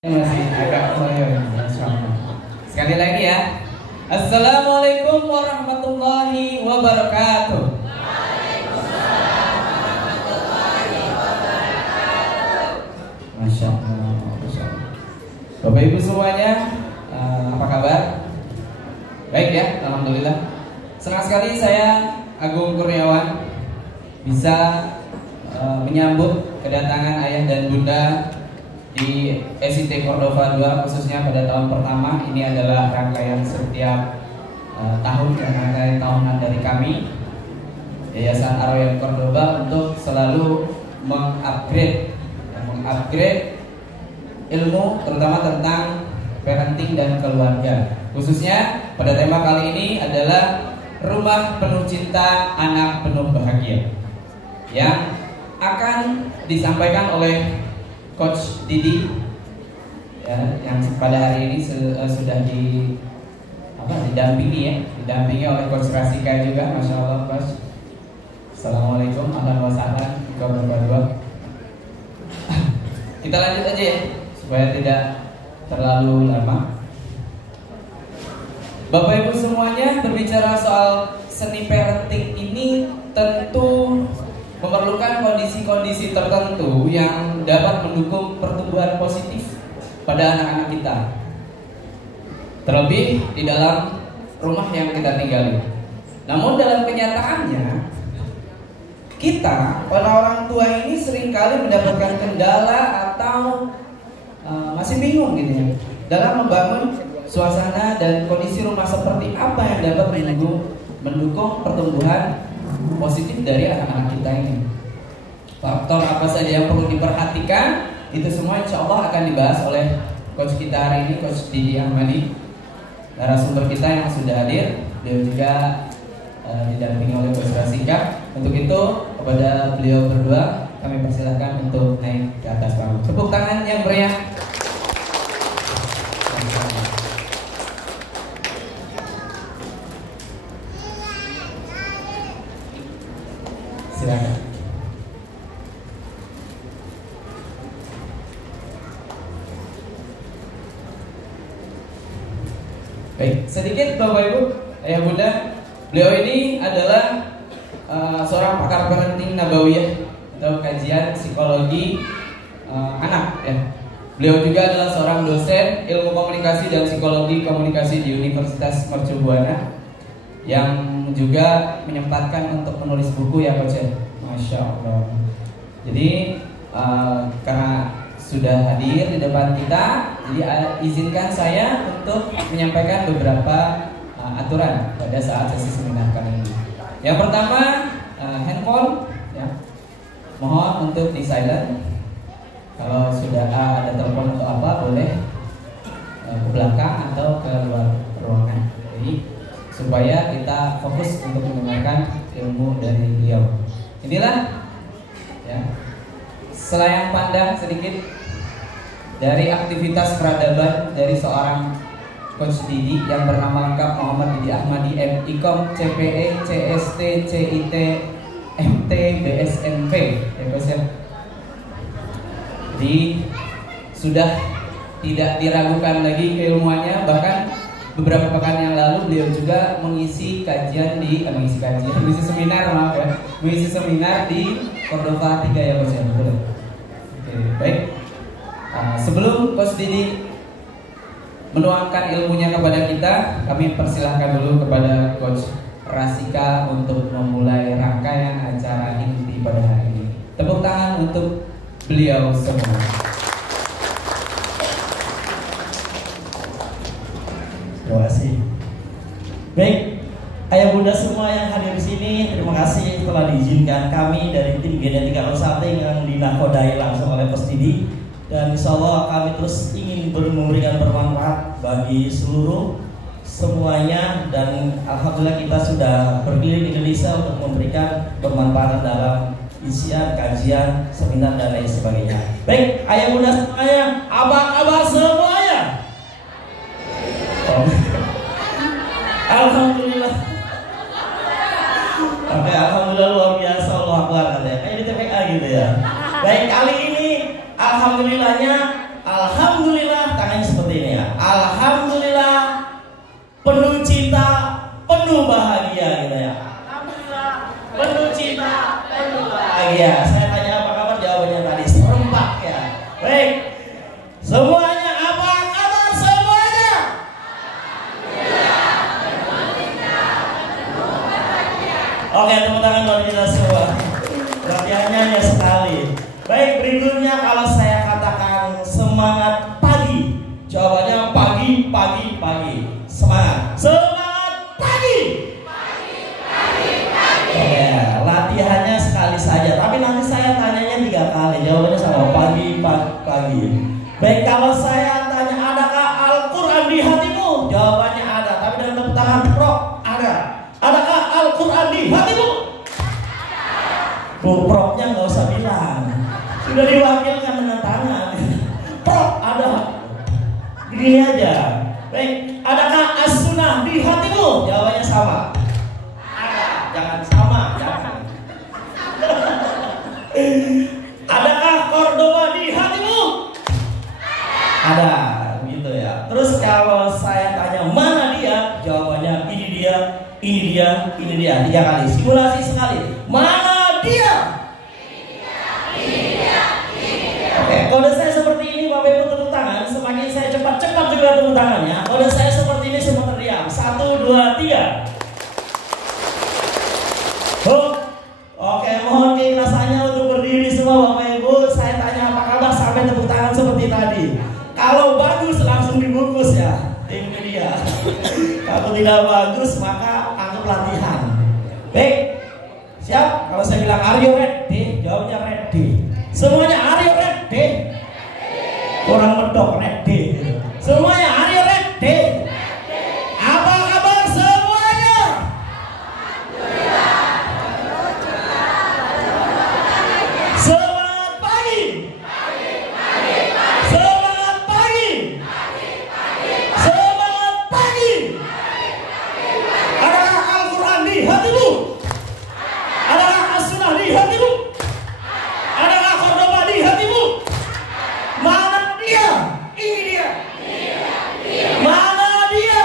Masih agak loyo. Sekali lagi ya. Assalamualaikum warahmatullahi wabarakatuh. Masya Allah, Masya Allah. Bapak Ibu semuanya, apa kabar? Baik ya, alhamdulillah. Senang sekali saya Agung Kurniawan bisa menyambut kedatangan ayah dan bunda di SIT Cordova 2, khususnya pada tahun pertama. Ini adalah rangkaian setiap tahun, rangkaian tahunan dari kami Yayasan Ar-Rayyan Cordova untuk selalu mengupgrade ilmu, terutama tentang parenting dan keluarga. Khususnya pada tema kali ini adalah Rumah Penuh Cinta, Anak Penuh Bahagia, yang akan disampaikan oleh Coach Didi ya, yang pada hari ini sudah didampingi oleh Coach Rasika juga. Masya Allah, Coach. Assalamualaikum, ahlan wa sahlan. Kita lanjut aja ya, supaya tidak terlalu lama. Bapak Ibu semuanya, berbicara soal seni parenting ini tentu memerlukan kondisi-kondisi tertentu yang dapat mendukung pertumbuhan positif pada anak-anak kita, terlebih di dalam rumah yang kita tinggali. Namun dalam kenyataannya, kita, orang tua ini seringkali mendapatkan kendala atau masih bingung gitu ya, dalam membangun suasana dan kondisi rumah seperti apa yang dapat mendukung pertumbuhan positif dari anak-anak kita ini. Faktor apa saja yang perlu diperhatikan, itu semua insya Allah akan dibahas oleh coach kita hari ini, Coach Didi Ahmadi, narasumber kita yang sudah hadir. Beliau juga didampingi oleh Coach Rasika. Untuk itu kepada beliau berdua kami persilahkan untuk naik ke atas panggung. Tepuk tangan yang meriah. Silakan. Baik, sedikit Bapak Ibu, Ayah Bunda, beliau ini adalah seorang pakar parenting nabawiyah atau kajian psikologi anak ya. Beliau juga adalah seorang dosen ilmu komunikasi dan psikologi komunikasi di Universitas Mercu Buana, yang juga menyempatkan untuk menulis buku ya Coach. Masya Allah. Jadi karena sudah hadir di depan kita, jadi izinkan saya untuk menyampaikan beberapa aturan pada saat sesi seminar kali ini. Yang pertama, handphone ya, mohon untuk di silent. Kalau sudah ada telepon atau apa, boleh ke belakang atau ke luar ruangan. Jadi supaya kita fokus untuk mendengarkan ilmu dari beliau. Inilah ya, selayang pandang sedikit dari aktivitas peradaban dari seorang Coach Didi yang bernama lengkap Muhammad Didi Ahmadi M.Ikom CPE CST CIT MT BSNP ya Coach ya. Jadi sudah tidak diragukan lagi keilmuannya. Bahkan beberapa pekan yang lalu beliau juga mengisi seminar di Cordova 3 ya Coach ya. Oke, baik. Sebelum Coach Didi menuangkan ilmunya kepada kita, kami persilahkan dulu kepada Coach Rasika untuk memulai rangkaian acara inti pada hari ini. Tepuk tangan untuk beliau semua. Terima kasih. Baik, ayah bunda semua yang hadir di sini, terima kasih telah diizinkan kami dari tim Genetika Consulting yang dinakodai langsung oleh Coach Didi. Dan insya Allah kami terus ingin memberikan bermanfaat bagi seluruh semuanya. Dan alhamdulillah kita sudah berkeliling Indonesia untuk memberikan bermanfaat dalam isian, kajian, seminar dan lain sebagainya. Baik, ayah bunda semuanya, abang-abang semuanya. Alhamdulillah. Oke, alhamdulillah luar biasa, Allah Akbar katanya. Kayak di TPA gitu ya. Baik, kali ini alhamdulillah Semuanya apa kabar semuanya? Oke, tepuk tangan buat kita semua. Perhatiannya ya sekali. Baik, berikutnya kalau saya katakan semangat pagi, jawabannya pagi, pagi, pagi. Semangat, semangat pagi. Pagi, pagi, pagi. Oke, latihannya sekali saja. Tapi nanti saya tanyanya 3 kali. Jawabannya sama, pagi, pagi, pagi. Baik, kalau saya tanya adakah Al-Quran di hatimu? Jawabannya ada. Tapi dengan tepuk tangan pro, ada. Adakah Al-Quran di hatimu? Bu, propnya nggak usah bilang, sudah diwakilkan dengan tangan. Prop ada, begini aja. Baik, adakah as-sunnah di hatimu? Jawabannya sama. Ada, jangan sama, jangan. Adakah Cordoba di hatimu? Ada, gitu ya. Terus kalau saya tanya mana dia? Jawabannya ini dia, ini dia, ini dia. 3 kali, simulasi sekali. Mana dia? Oke, kode saya seperti ini, Bapak Ibu tepuk tangan. Semakin saya cepat juga tepuk tangannya. Kode saya seperti ini, semua teriak. 1, 2, 3. Oke, mohon keikhlasannya untuk berdiri semua Bapak Ibu. Saya tanya apa kabar sampai tepuk tangan seperti tadi. Kalau bagus langsung dibungkus ya. Ini dia. Kalau tidak bagus maka anggap latihan. Baik. Siap? Kalau saya bilang are you ready? Jawabnya ready. Semuanya are you ready? Kurang medok ready. Semuanya are you ready? Apa kabar semuanya? Semangat pagi. Semangat pagi. Semangat pagi. Adakah Al-Quran di hatimu? Adakah as-sunnah di hatimu? Adakah Cordoba di hatimu? Mana dia? Ini dia. Mana dia?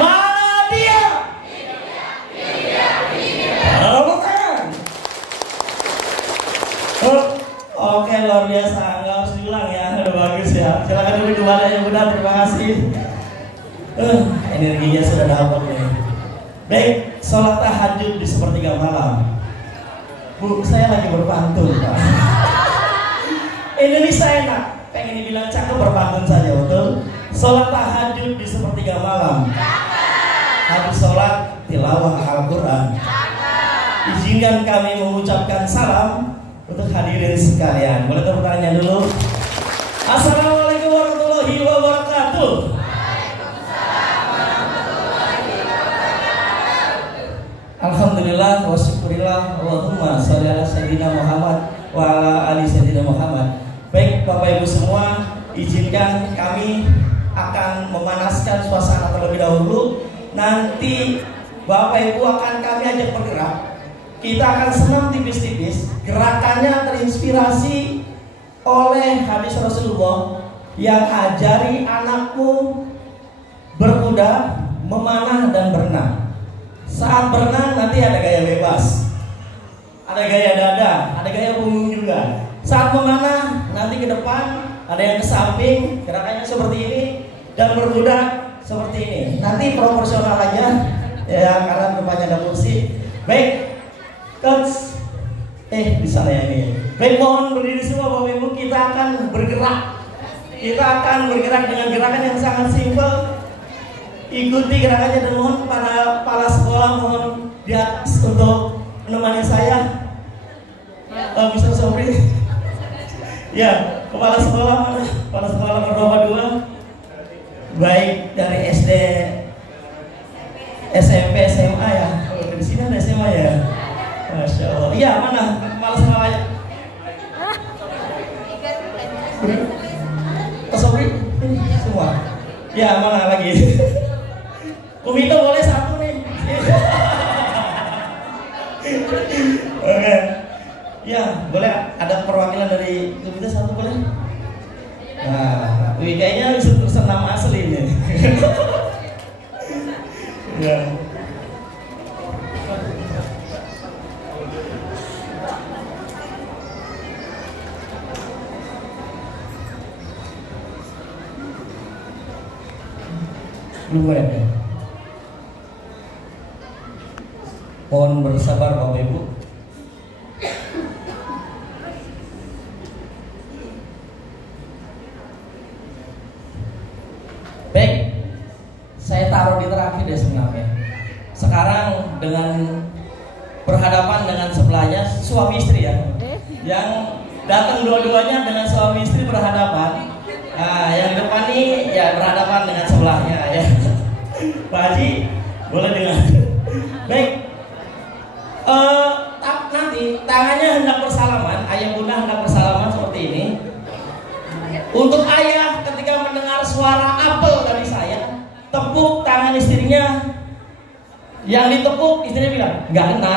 Mana dia? Bukan. Oke, luar biasa. Nggak harus diulang ya. Udah bagus ya. Silakan duduk di mana yang benar. Terima kasih. Energinya sudah dapat nih. Baik, sholat tahajud di sepertiga malam. Bu, saya lagi berpantun Pak. Indonesia enak, pengen dibilang cakep berpantun saja, betul? Sholat tahajud di sepertiga malam. Habis sholat tilawah Al-Quran. Izinkan kami mengucapkan salam untuk hadirin sekalian. Boleh tepuk tangannya dulu. Assalamualaikum warahmatullahi wabarakatuh. Alhamdulillah wa syukurillah Allahumma sholli ala sayyidina Muhammad wa ala ali sayyidina Muhammad. Baik Bapak Ibu semua, izinkan kami akan memanaskan suasana terlebih dahulu. Nanti Bapak Ibu akan kami ajak bergerak. Kita akan senam tipis-tipis. Gerakannya terinspirasi oleh hadis Rasulullah yang ajari anakmu berkuda, memanah dan berenang. Saat berenang nanti ada gaya bebas, ada gaya dada, ada gaya punggung juga. Saat memanah nanti ke depan, ada yang ke samping, gerakannya seperti ini. Dan berkuda seperti ini. Nanti proporsional aja ya, karena depannya ada kursi. Baik, coach. Bisa ya ini. Baik, mohon berdiri semua Bapak Ibu. Kita akan bergerak. Kita akan bergerak dengan gerakan yang sangat simpel. Ikuti gerakannya dan mohon para sekolah mohon di atas untuk menemani saya. Bisa Sobri. Ya, kepala sekolah mana? Kepala sekolah nomor 2. Baik dari SD, SMP, SMA ya. Oh, di sini ada SMA ya. Masya Allah. Iya, mana kepala sekolahnya? Sobri, semua. Ya, mana lagi? Komite boleh 1 nih. Oke. Ya, boleh ada perwakilan dari komite 1 boleh? Nah, kayaknya bisa tulisan nama asli ini. Ya. Belum goreng ya? Mohon bersabar Bapak Ibu. Baik, saya taruh di terakhir deh sebenarnya. Sekarang dengan berhadapan dengan sebelahnya suami istri ya, yang datang dua-duanya dengan suami istri berhadapan. Nah, yang depan ini ya berhadapan dengan sebelahnya ya. Pak Haji boleh dengar. Baik, nanti tangannya hendak bersalaman, ayah bunda hendak bersalaman seperti ini. Untuk ayah ketika mendengar suara apel dari saya, tepuk tangan istrinya. Yang ditepuk istrinya bilang nggak kena.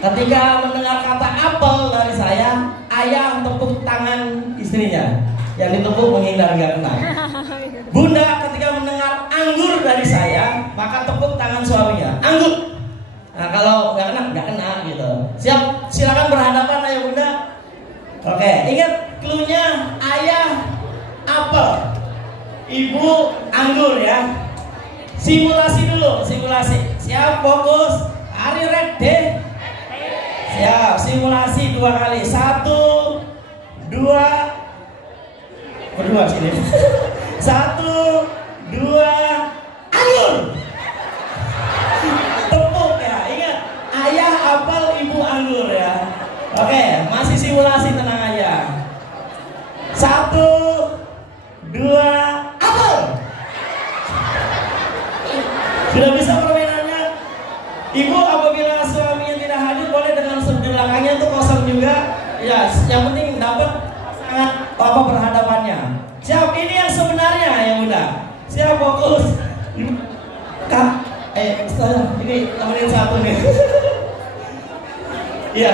Ketika mendengar kata apel dari saya, ayah tepuk tangan istrinya. Yang ditepuk menghindar nggak kena. Bunda ketika mendengar anggur dari saya, maka tepuk tangan suaminya. Anggur. Nah kalau nggak kena gitu. Siap, silakan berhadapan ayah bunda. Oke, ingat cluenya ayah apel, ibu anggur ya. Simulasi dulu, simulasi. Siap, fokus. Hari ready. Siap, simulasi 2 kali. 1, 2. Berdua sini. 1, 2, anggur. Tepuk ya. Ingat, ayah apel, ibu anggur ya. Oke, masih simulasi, tenang aja. 1, 2, apel. Sudah bisa permainannya? Ibu apabila suaminya tidak hadir boleh dengan di belakangnya itu kosong juga. Ya, yang penting dapat sangat apa berhadapannya. Siap, ini yang sebenarnya ya bunda. Siap, fokus. Kak, ini temenin satu nih. Iya,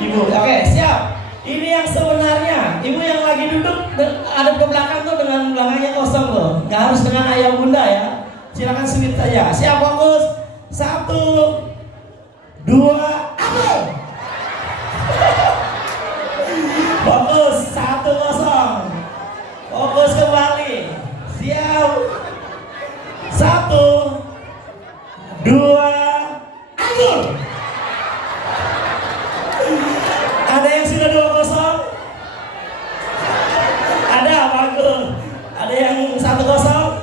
ibu. Oke, siap. Ini yang sebenarnya. Ibu yang lagi duduk ada ke belakang tuh dengan belakangnya kosong tuh. Nggak harus dengan ayah bunda ya. Silakan sweet saja. Siap, fokus. 1, 2, apel. Fokus. 1-0. Fokus kembali. Siap. 1, 2, anggur. Ada yang sudah 2-0? Ada, bagus. Ada yang 1-0?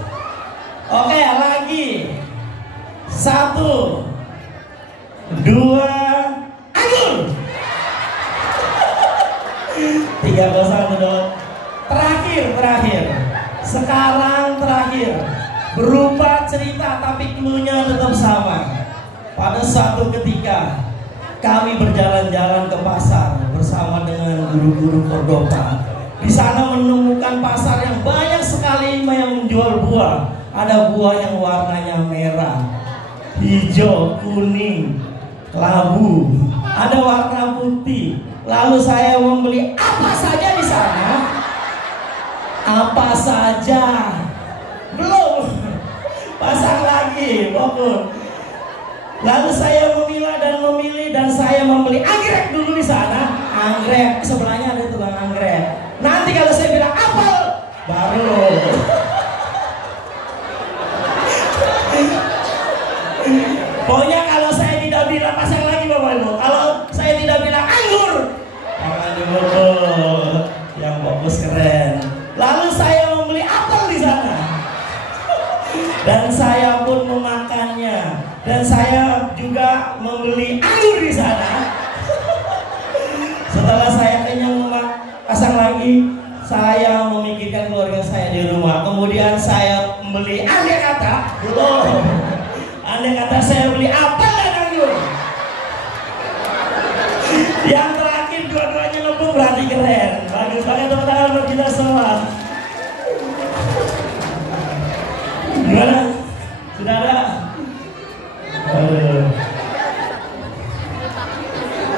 Oke, lagi. 1, 2, anggur. 3-0 dong. Terakhir. Sekarang terakhir. Berupa cerita tapi cluenya tetap sama. Pada suatu ketika kami berjalan-jalan ke pasar bersama dengan guru-guru Cordoba. Di sana menemukan pasar yang banyak sekali yang menjual buah. Ada buah yang warnanya merah, hijau, kuning, kelabu, ada warna putih. Lalu saya membeli apa saja di sana? Apa saja? Belum. Pasang lagi, fokus. Lalu saya memilah dan memilih dan saya membeli anggrek dulu di sana. Anggrek, sebelahnya ada tukang anggrek. Nanti kalau saya bilang apel, baru. Pokoknya kalau saya tidak bilang pasang lagi Bapak Ibu. Kalau saya tidak bilang anggur, jangan dibobol. Yang fokus keren. Lalu saya membeli apel di sana. Dan saya pun memakannya. Dan saya juga membeli anggur di sana. Setelah saya kenyang pasang lagi, saya memikirkan keluarga saya di rumah. Kemudian saya membeli andai kata, andai kata saya beli apel dan anggur. Yang terakhir dua-duanya lembut, berarti keren. Bagus banget, tepuk tangan buat kita semua. Gimana? Sudah ada?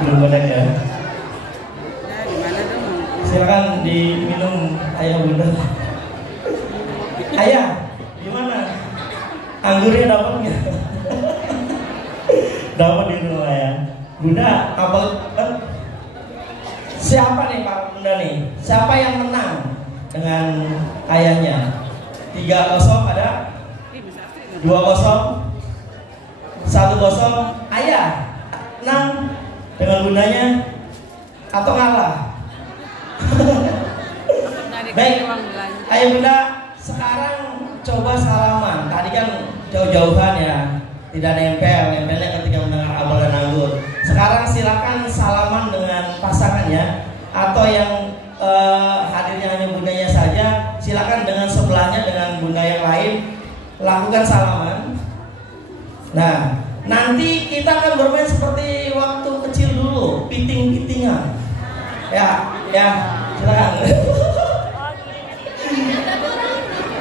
Belum ada ya? Silakan diminum ayah bunda. Ayah, gimana? Anggurnya dapat nggak? Dapat di rumah ya. Bunda, apa? Siapa nih Pak Bunda nih? Siapa yang menang dengan ayahnya? 3-0 ada? 2-0, 1-0. Ayah menang dengan bundanya atau ngalah? Baik, ayah bunda, sekarang coba salaman. Tadi kan jauh-jauhan ya, tidak nempelnya ketika mendengar abal dan anggur. Sekarang silakan salaman dengan pasangannya, atau yang hadirnya hanya bundanya saja, silakan dengan sebelahnya, dengan bunda yang lain lakukan salaman. Nah, nanti kita akan bermain seperti waktu kecil dulu, piting-pitingan. Ya, silakan.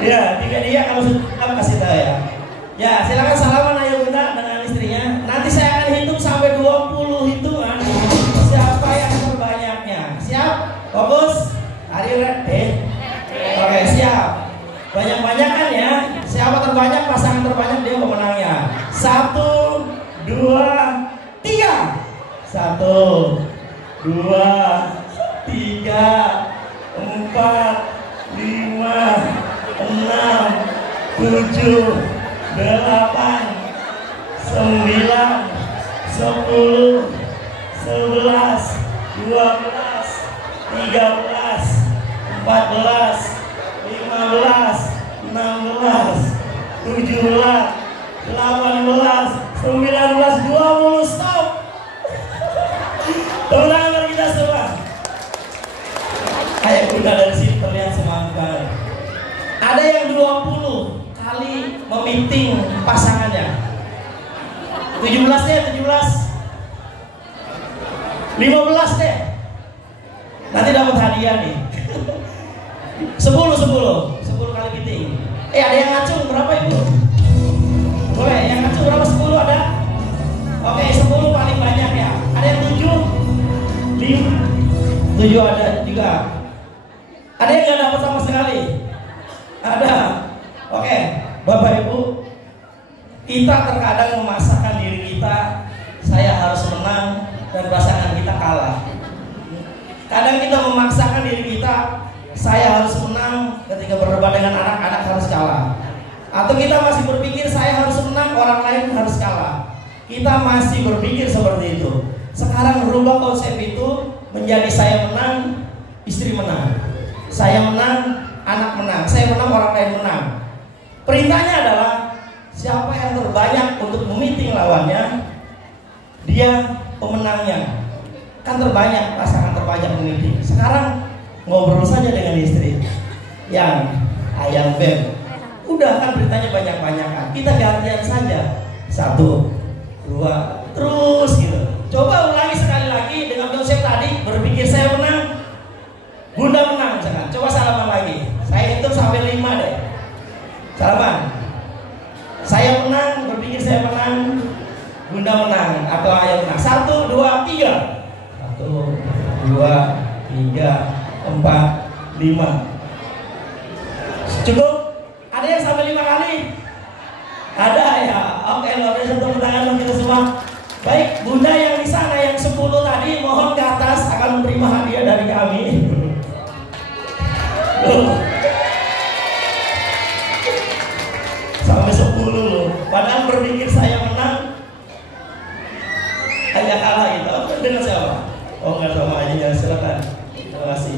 Ya, dia kamu kasih tahu ya. Ya, silakan salaman ayah bunda dengan istrinya. Nanti saya akan hitung sampai 20 hitungan. Siapa yang terbanyaknya? Siap? Fokus. Are you ready? Oke, siap. Banyak-banyakan ya. Siapa terbanyak, pasangan terbanyak dia pemenangnya. 1, 2, 3. 1, 2, 3, 4, 5, 6, 7, 8, 9, 10, 11, 12, 13, 14, 15, 16, 17, 18, 19, 20. Stop. Tepuk tangan kita semua. Ayah bunda dari sini terlihat semangat banget. Ada yang 20 kali memiting pasangannya. 17 deh, 17. 15 deh. Nanti dapat hadiah nih. 10 kali meeting. Ada yang ngacung berapa ibu? Boleh, yang ngacung berapa? 10 ada? Oke, 10 paling banyak ya. Ada yang 7? 7 ada juga. Ada yang nggak dapat sama sekali? Ada. Oke, Bapak Ibu, kita terkadang memaksakan diri kita, saya harus menang dan pasangan kita kalah. Kadang kita memaksakan diri kita, saya harus menang ketika berdebat dengan anak-anak harus kalah. Atau kita masih berpikir saya harus menang, orang lain harus kalah. Kita masih berpikir seperti itu. Sekarang berubah konsep itu menjadi saya menang, istri menang. Saya menang, anak menang. Saya menang, orang lain menang. Perintahnya adalah siapa yang terbanyak untuk memiting lawannya, dia pemenangnya. Kan terbanyak, pasangan terbanyak memiting. Sekarang ngobrol saja dengan istri. Yang ayam beb, udah kan beritanya banyak-banyakan. Kita gantian saja. 1, 2, terus gitu. Coba ulangi sekali lagi dengan konsep tadi. Berpikir saya menang, bunda menang misalkan. Coba salaman lagi. Saya hitung sampai 5 deh. Salaman. Saya menang, berpikir saya menang, bunda menang atau ayah menang. 1, 2, 3. 1, 2, 3, 4, 5. Cukup? Ada yang sampai 5 kali? Ada ya? Oke, luar biasa, tepuk tangan kita semua. Baik, bunda yang di sana yang 10 tadi mohon ke atas akan menerima hadiah dari kami. Sampai 10 loh. Padahal berpikir saya menang, hanya kalah gitu. Dengan siapa? Oh nggak sama aja, jangan, silakan. Terima kasih.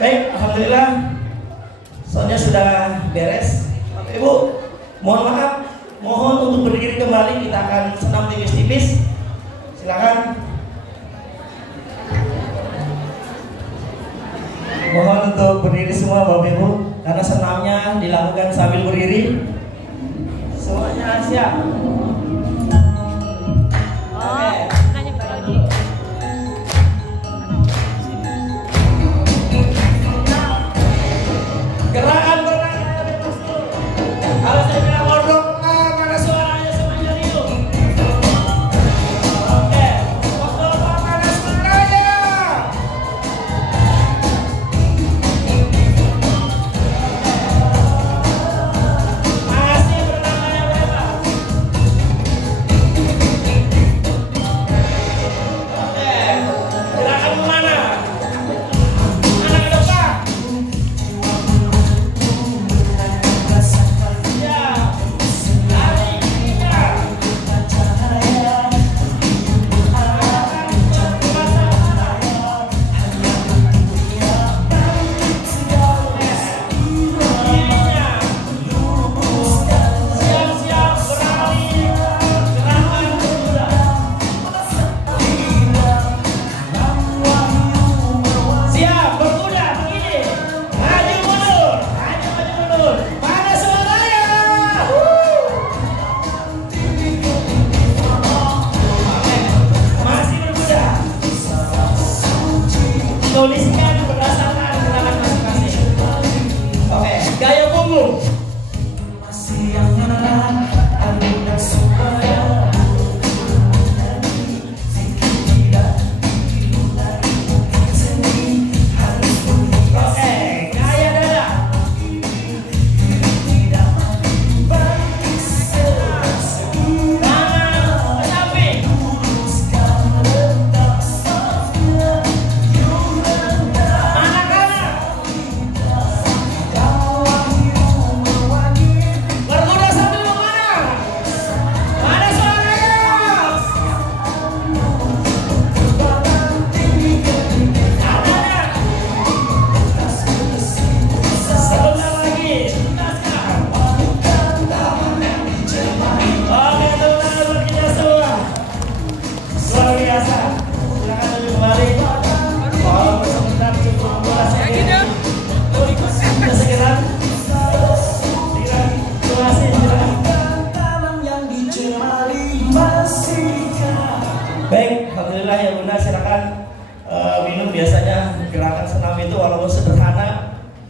Baik, alhamdulillah soalnya sudah beres. Ibu, mohon maaf, mohon untuk berdiri kembali. Kita akan senam tipis-tipis. Silakan. Mohon untuk berdiri semua Bapak Ibu, karena senamnya dilakukan sambil berdiri. Semuanya siap. Oke. Gerakan berenang terus tuh. Kalau saya bilang ngorok, mana suaranya semuanya yuk. Oke, waktu mana suaranya? Masih berenang berapa?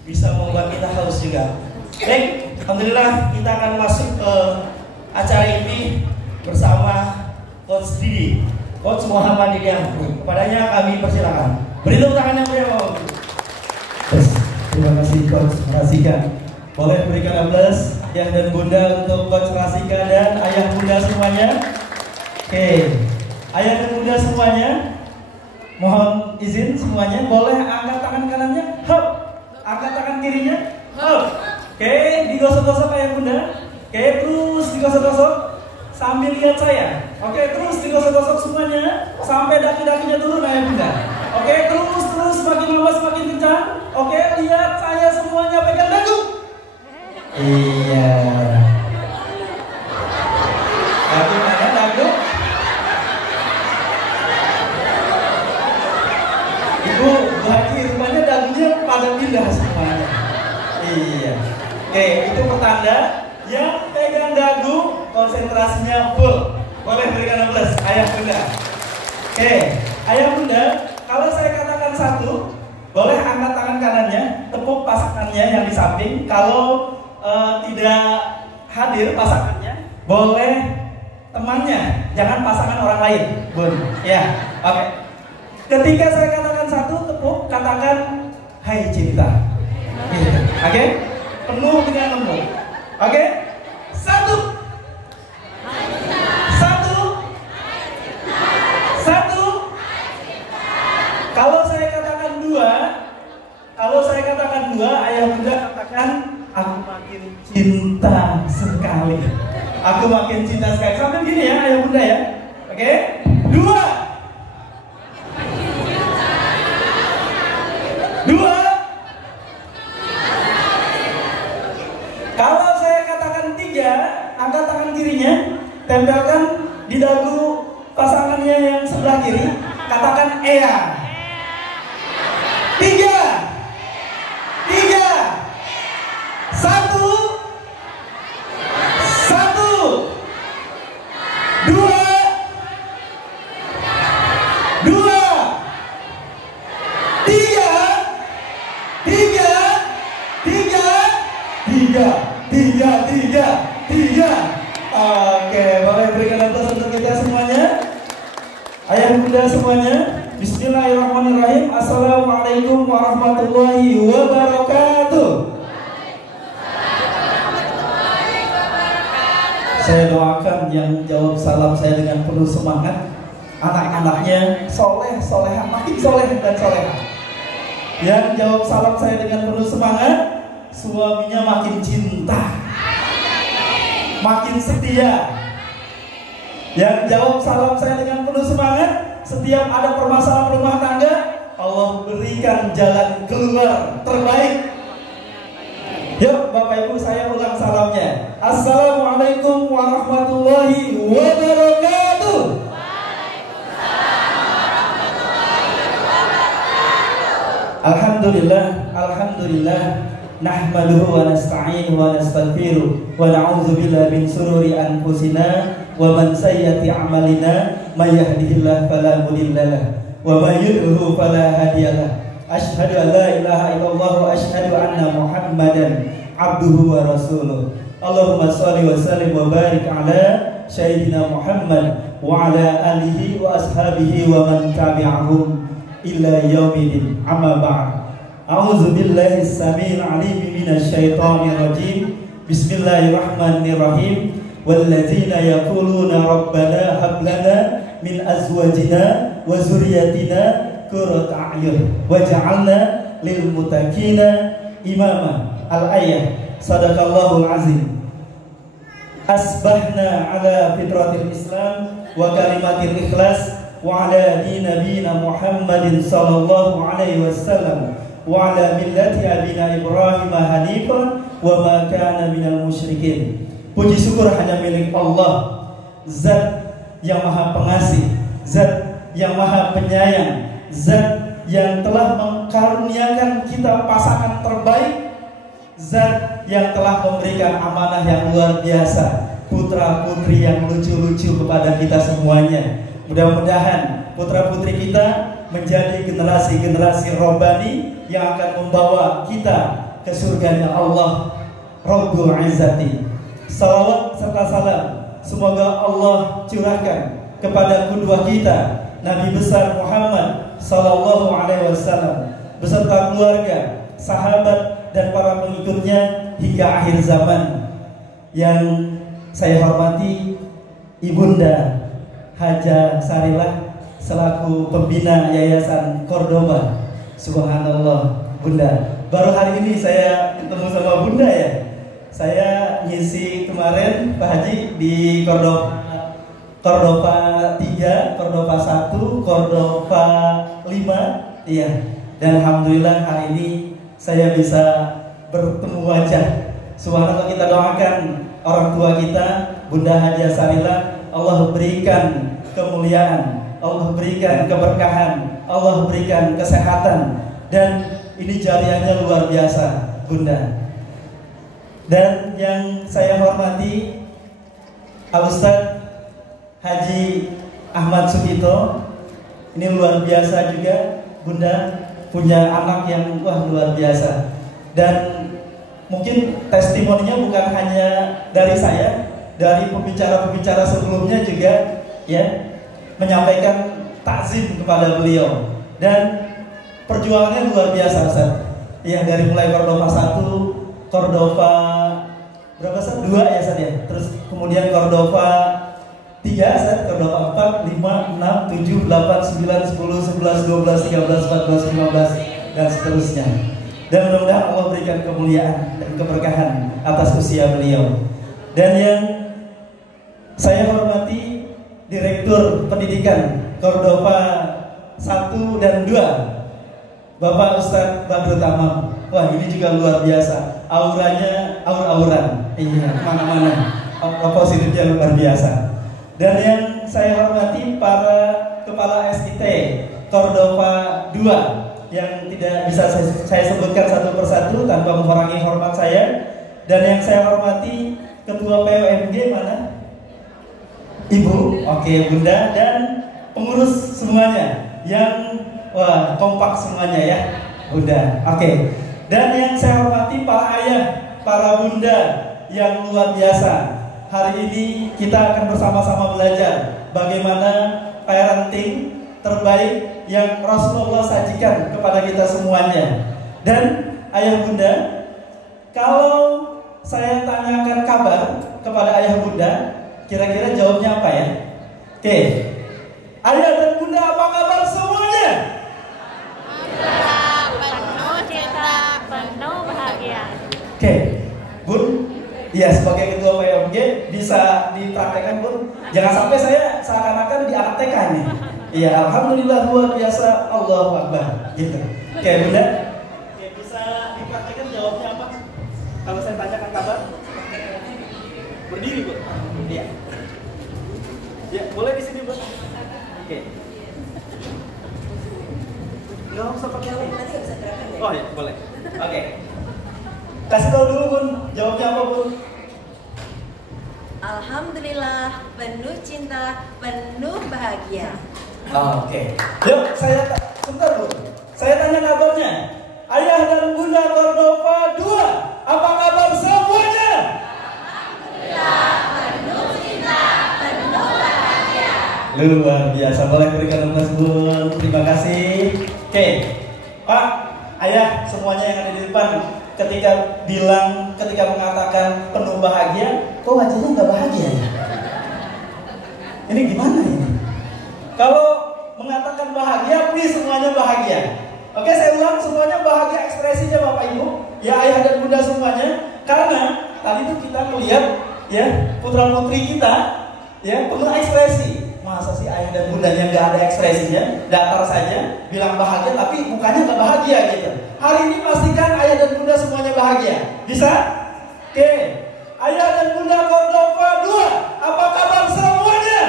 bisa membuat kita haus juga. Baik, alhamdulillah kita akan masuk ke acara ini bersama Coach Didi, Coach Muhammad Didiam. Kepadanya kami persilakan. Beri tepuk tangan yang meriah. Terima kasih Coach Rasika. Boleh berikan aplaus ayah dan bunda untuk Coach Rasika dan ayah bunda semuanya. Oke, ayah dan bunda semuanya, mohon izin semuanya boleh angkat tangan kanannya, hop, angkat tangan kirinya, hop. Oke, digosok-gosok ayah bunda. Oke, terus digosok-gosok sambil lihat saya. Oke, terus digosok-gosok semuanya sampai daki-dakinya turun ayah bunda. Oke, terus semakin lama semakin kencang. Oke, lihat saya semuanya pegang dagu. Iya. Dagu mana dagu? Ibu Haji rupanya dagunya pada pindah semuanya. Iya. Oke, itu pertanda yang pegang dagu konsentrasinya full. Boleh berikan aplaus ayah bunda. Oke, ayah bunda, kalau saya katakan satu, boleh angkat tangan kanannya, tepuk pasangannya yang di samping. Kalau tidak hadir pasangannya, boleh temannya, jangan pasangan orang lain, bun. Ya, oke. Ketika saya katakan satu, tepuk, katakan hai cinta. Oke, penuh dengan lembut. Oke, satu. Kalau saya katakan dua, ayah bunda katakan aku makin cinta sekali. Aku makin cinta sekali. Sampai gini ya ayah bunda ya. Oke? Dua. Kalau saya katakan tiga, angkat tangan kirinya, tempelkan di dagu pasangannya yang sebelah kiri, katakan Ea. Tiga. Satu. Dua. Tiga. Oke, boleh berikan aplaus untuk kita semuanya. Ayah bunda semuanya. Bismillahirrahmanirrahim. Assalamualaikum warahmatullahi wabarakatuh. Saya doakan yang jawab salam saya dengan penuh semangat, anak-anaknya soleh, soleha, makin soleh dan soleha. Yang jawab salam saya dengan penuh semangat, suaminya makin cinta, makin setia. Yang jawab salam saya dengan penuh semangat, setiap ada permasalahan rumah tangga, Allah berikan jalan keluar terbaik. Yuk Bapak Ibu, saya ulang salamnya. Assalamualaikum warahmatullahi wabarakatuh. Alhamdulillah. Nahmaduhu wa nasta'inuhu wa nastaghfiruh wa na'udzu billahi min shururi anfusina wa man sayyiati a'malina may yahdihillahu fala mudhillalah wa may yudhlil fala hadiyalah. Asyhadu an la ilaha illallah wa asyhadu anna Muhammadan abduhu wa rasuluh. Allahumma shalli wa sallim wa barik ala sayyidina Muhammad wa ala alihi wa ashabihi wa man tabi'ahum ila yaumil amma ba'd. A'udzu billahi as-sami'il 'alim minasy syaithanir rajim. Bismillahirrahmanirrahim. Walladzina yaquluna rabbana hab lana min azwajina wa dzurriyyatina qurrata a'yun waj'alna lil muttaqina imama. Al-ayah. Sadaqallahul azim. Asbahna ala fitratil Islam wa kalimatil ikhlas wa ala dini nabiyina Muhammadin sallallahu alaihi wasallam wa ala millati abina Ibrahim hanifan wa ma kana minal musyrikin. Puji syukur hanya milik Allah, Zat yang maha pengasih, Zat yang maha penyayang, Zat yang telah mengkaruniakan kita pasangan terbaik, Zat yang telah memberikan amanah yang luar biasa, putra putri yang lucu-lucu kepada kita semuanya. Mudah-mudahan putra putri kita menjadi generasi-generasi robbani yang akan membawa kita ke surganya Allah Rabbul Izzati. Salawat serta salam semoga Allah curahkan kepada kedua kita Nabi besar Muhammad sallallahu alaihi wasallam beserta keluarga, sahabat dan para pengikutnya hingga akhir zaman. Yang saya hormati Ibunda Haja Sarilah selaku pembina Yayasan Cordoba. Subhanallah, Bunda. Baru hari ini saya ketemu sama Bunda ya. Saya ngisi kemarin Pak Haji di Cordoba 3, Cordoba 1, Cordoba 5. Iya. Dan alhamdulillah hari ini saya bisa bertemu wajah. Subhanallah, kita doakan orang tua kita Bunda Haja Sarilah, Allah berikan kemuliaan, Allah berikan keberkahan, Allah berikan kesehatan, dan ini jariahnya luar biasa, Bunda. Dan yang saya hormati Al-Ustaz Haji Ahmad Sugito, ini luar biasa juga, Bunda, punya anak yang luar biasa. Dan mungkin testimoninya bukan hanya dari saya, dari pembicara-pembicara sebelumnya juga ya menyampaikan takzim kepada beliau. Dan perjuangannya luar biasa, Ustaz. Ya, dari mulai Cordoba 1, Cordoba berapa, Ustaz? 2 ya, Ustaz ya. Terus kemudian Cordoba 3, Ustaz, Cordoba 4, 5, 6, 7, 8, 9, 10, 11, 12, 13, 14, 15 dan seterusnya. Dan mudah-mudahan Allah berikan kemuliaan dan keberkahan atas usia beliau. Dan yang saya hormati Direktur Pendidikan Cordoba 1 dan 2, Bapak Ustadz Badrul Tamam. Wah, ini juga luar biasa. Auranya aur-auran. Iya, mana-mana. Positifnya luar biasa. Dan yang saya hormati para kepala SIT Cordoba 2 yang tidak bisa saya sebutkan satu persatu tanpa mengurangi hormat saya. Dan yang saya hormati Ketua POMG mana? Ibu, oke, Bunda, dan pengurus semuanya yang kompak semuanya ya, Bunda. Oke. Dan yang saya hormati para ayah, para bunda yang luar biasa. Hari ini kita akan bersama-sama belajar bagaimana parenting terbaik yang Rasulullah sajikan kepada kita semuanya. Dan ayah bunda, kalau saya tanyakan kabar kepada ayah bunda, kira-kira jawabnya apa ya? Oke. Ayah dan bunda, apa kabar semuanya? Penuh cinta, penuh bahagia. Oke, Bun. Iya, sebagai ketua POMG bisa dipraktekkan, Bun. Jangan sampai saya seakan-akan di anak TK nih. Iya, alhamdulillah luar biasa, Allahu Akbar. Gitu. Oke, Bunda. Oke, bisa dipraktekkan jawabnya apa? Kalau saya tanyakan kabar? Berdiri, Bu. Iya. Ya, boleh di sini, Bu. Oke. Nggak usah pakai ini. Oh ya, boleh. Oke. Kasih tahu dulu, Bun. Jawabnya apa, Bun? Alhamdulillah, penuh cinta, penuh bahagia. Oke. Yuk, sebentar, Bun. Saya tanya kabarnya. Ayah dan Bunda Cordoba 2, apa kabar semuanya? Alhamdulillah, penuh cinta, penuh bahagia. Luar biasa, boleh berikan aplaus, Bun. Terima kasih. Oke, Pak, Ayah, semuanya yang ada di depan, ketika mengatakan penuh bahagia, kok wajahnya nggak bahagia ya? Ini gimana ini? Kalau mengatakan bahagia, please semuanya bahagia. Oke, saya ulang, semuanya bahagia ekspresinya Bapak Ibu, ya ayah dan bunda semuanya. Karena tadi tuh kita melihat ya putra putri kita ya penuh ekspresi. Masa sih ayah dan bundanya nggak ada ekspresinya, datar saja, bilang bahagia tapi mukanya nggak bahagia gitu. Hari ini pastikan ayah dan bunda semuanya bahagia. Bisa? Oke. Ayah dan bunda Cordoba 2, apa kabar semuanya?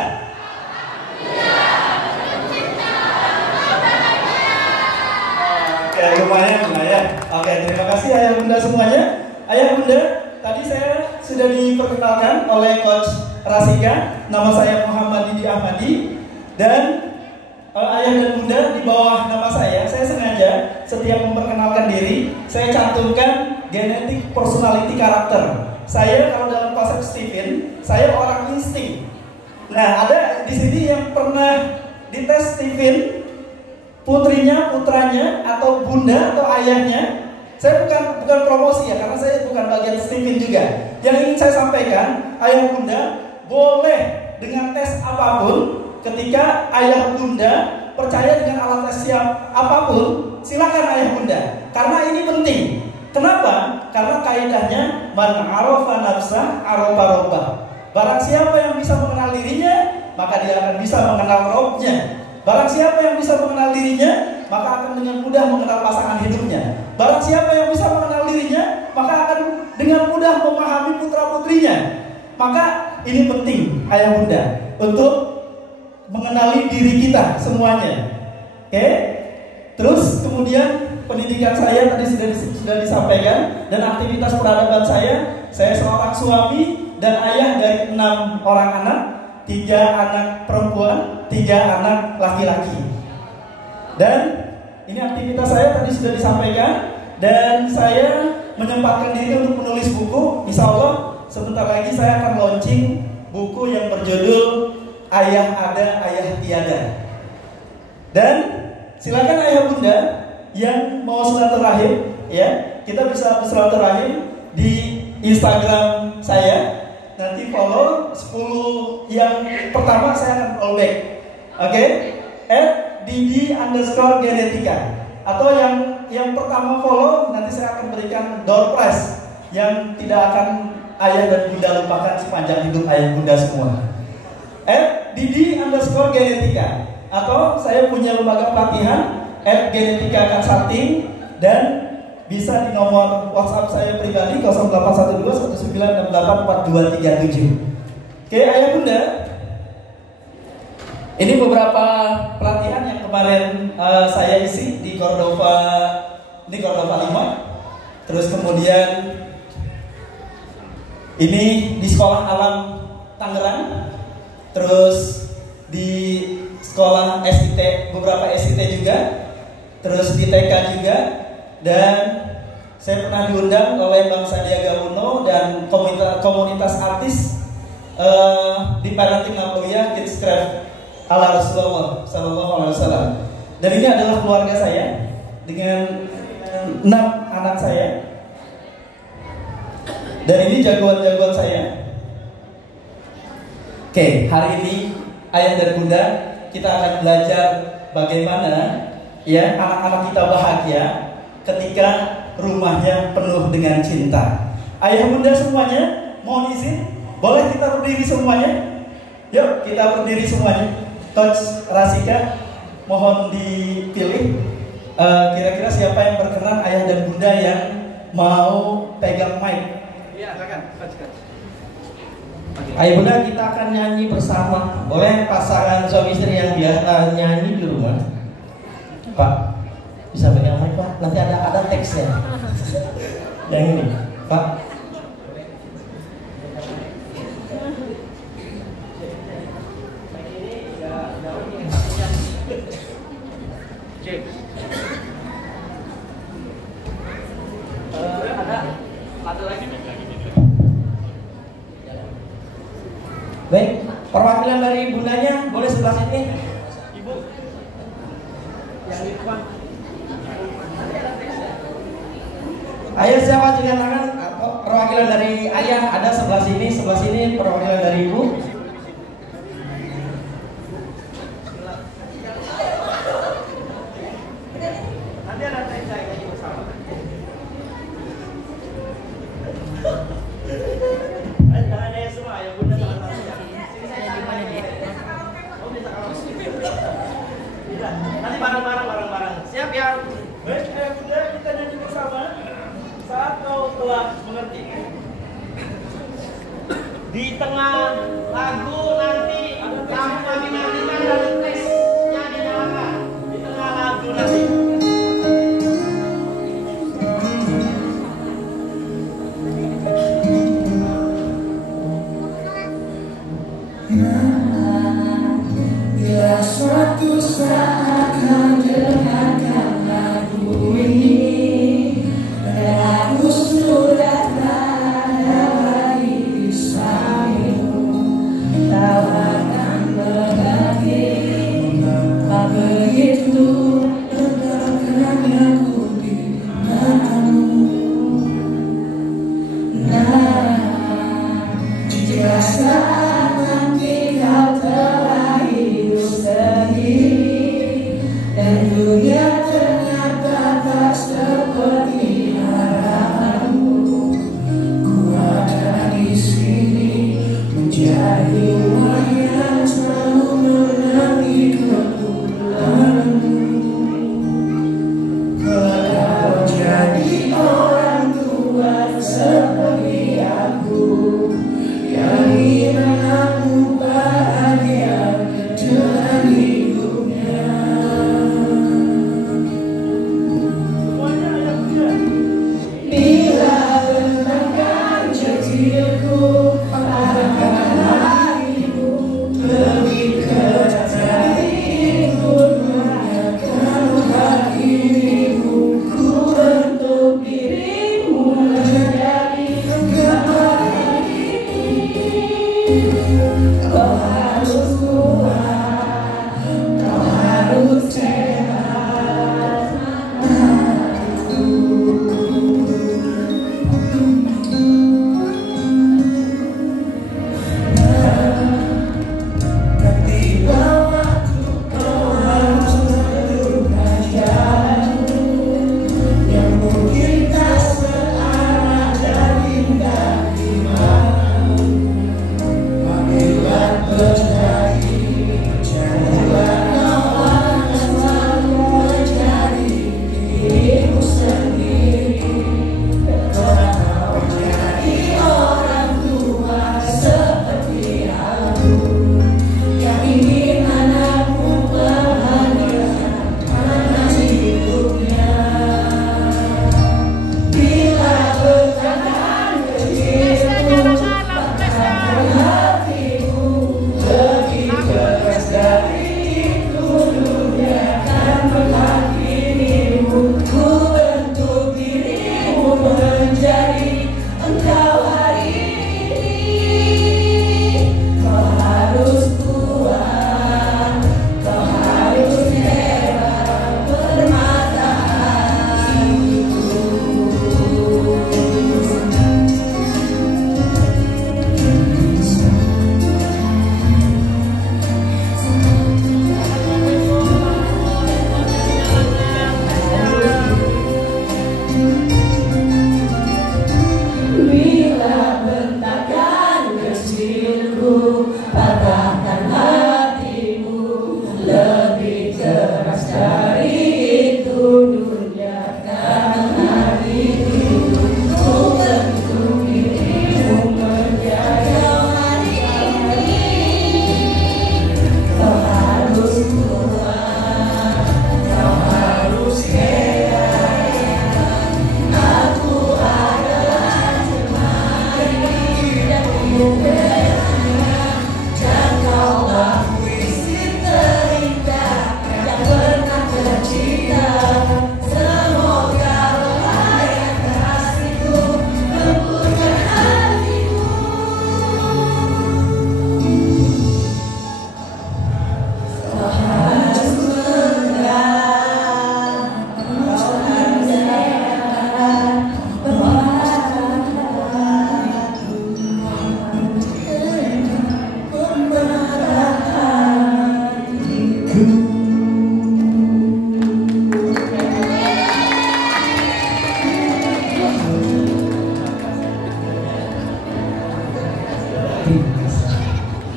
Oke, lumayan lah ya. Oke, terima kasih ayah bunda semuanya. Ayah bunda, tadi saya sudah diperkenalkan oleh Coach Rasika. Nama saya Muhammad Didi Ahmadi. Dan ayah dan bunda di bawah nama saya sengaja setiap memperkenalkan diri, saya cantumkan genetik personality karakter. Saya kalau dalam konsep Stephen, saya orang insting. Nah, ada di sini yang pernah dites Stephen, putrinya, putranya, atau bunda atau ayahnya. Saya bukan promosi ya, karena saya bukan bagian Stephen juga. Yang ingin saya sampaikan, ayah bunda boleh dengan tes apapun. Ketika ayah bunda percaya dengan alat tes siap apapun, silakan ayah bunda. Karena ini penting. Kenapa? Karena kaidahnya man arafa nafsah arafa rabbah. Barang siapa yang bisa mengenal dirinya, maka dia akan bisa mengenal Rabb-nya. Barang siapa yang bisa mengenal dirinya, maka akan dengan mudah mengenal pasangan hidupnya. Barang siapa yang bisa mengenal dirinya, maka akan dengan mudah memahami putra-putrinya. Maka ini penting ayah bunda untuk mengenali diri kita semuanya. Oke? Terus kemudian pendidikan saya tadi sudah disampaikan, dan aktivitas peradaban saya seorang suami dan ayah dari 6 orang anak, 3 anak perempuan, 3 anak laki-laki. Dan ini aktivitas saya tadi sudah disampaikan, dan saya menyempatkan diri untuk menulis buku. Insya Allah sebentar lagi saya akan launching buku yang berjudul Ayah Ada, Ayah Tiada. Dan silakan ayah bunda yang mau silaturahim, ya, kita bisa bersilaturahim di Instagram saya. Nanti follow 10 yang pertama saya akan follow back. Oke? @didi_genetika. Atau yang pertama follow, nanti saya akan berikan door prize yang tidak akan ayah dan bunda lupakan sepanjang hidup ayah bunda semua. @didi_genetika. Atau saya punya lembaga pelatihan @genetika consulting, dan bisa di nomor WhatsApp saya pribadi 0812 1968 4237. Oke ayah bunda, ini beberapa pelatihan yang kemarin saya isi di Cordova 5. Terus kemudian ini di Sekolah Alam Tangerang. Terus di sekolah SIT, beberapa SIT juga. Terus di TK juga. Dan saya pernah diundang oleh Bang Sandiaga Uno dan komunitas artis di Parenting Nabawiyah Kids Craft ala Rasulullah Sallallahu Alaihi Wasallam. Dan ini adalah keluarga saya dengan 6 anak saya. Dan ini jagoan-jagoan saya. Oke, hari ini ayah dan bunda kita akan belajar bagaimana ya anak-anak kita bahagia ketika rumahnya penuh dengan cinta. Ayah bunda semuanya, mohon izin, boleh kita berdiri semuanya? Yuk kita berdiri semuanya. Coach Rasika, mohon dipilih. Kira-kira siapa yang berkenan ayah dan bunda yang mau pegang mic? Iya, silakan, Coach. Ayah bunda kita akan nyanyi bersama. Boleh pasangan suami istri yang biasa nyanyi di rumah. Pak, bisa pegang mic Pak? Nanti ada teksnya. Yang ini, Pak. Ada lagi. Baik, perwakilan dari bundanya boleh sebelah sini. Ibu. Yang di depan. Ayah siapa dengan tangan? Perwakilan dari ayah ada sebelah sini perwakilan dari ibu. Nanti ada saya lagi bersama. Ada semua ayah bunda sama saya. Nanti bareng-bareng. Siap ya? Baik ayah bunda, kita nyanyi bersama. Saat kau telah mengerti. Di tengah lagu nanti lampu kami nantikan dan tesnya dinyalakan. Di tengah lagu nanti. Bila suatu saat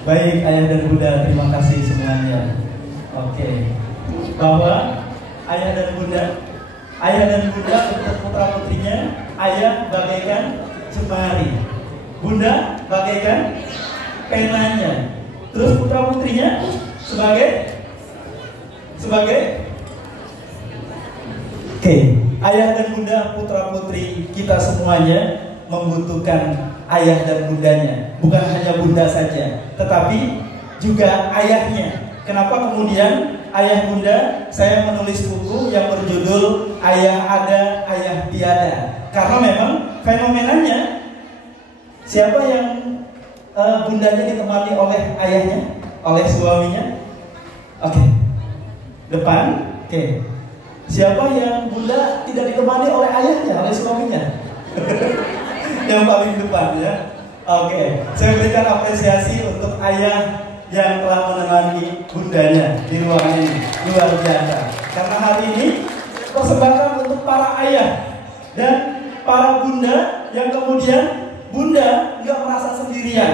Baik, ayah dan bunda, terima kasih semuanya. Oke. Bahwa ayah dan bunda untuk putra putrinya, ayah bagaikan jemari, bunda bagaikan penanya. Terus putra putrinya sebagai Oke, ayah dan bunda putra putri kita semuanya membutuhkan ayah dan bundanya. Bukan hanya bunda saja, tetapi juga ayahnya. Kenapa kemudian ayah bunda saya menulis buku yang berjudul Ayah Ada, Ayah Tiada? Karena memang fenomenanya, siapa yang bundanya ditemani oleh ayahnya, oleh suaminya? Oke, depan. Oke. Siapa yang bunda tidak ditemani oleh ayahnya, oleh suaminya? Yang paling depan ya. Oke, saya berikan apresiasi untuk ayah yang telah menemani bundanya di ruangan ini. Luar biasa. Karena hari ini persembahan untuk para ayah dan para bunda yang kemudian bunda nggak merasa sendirian.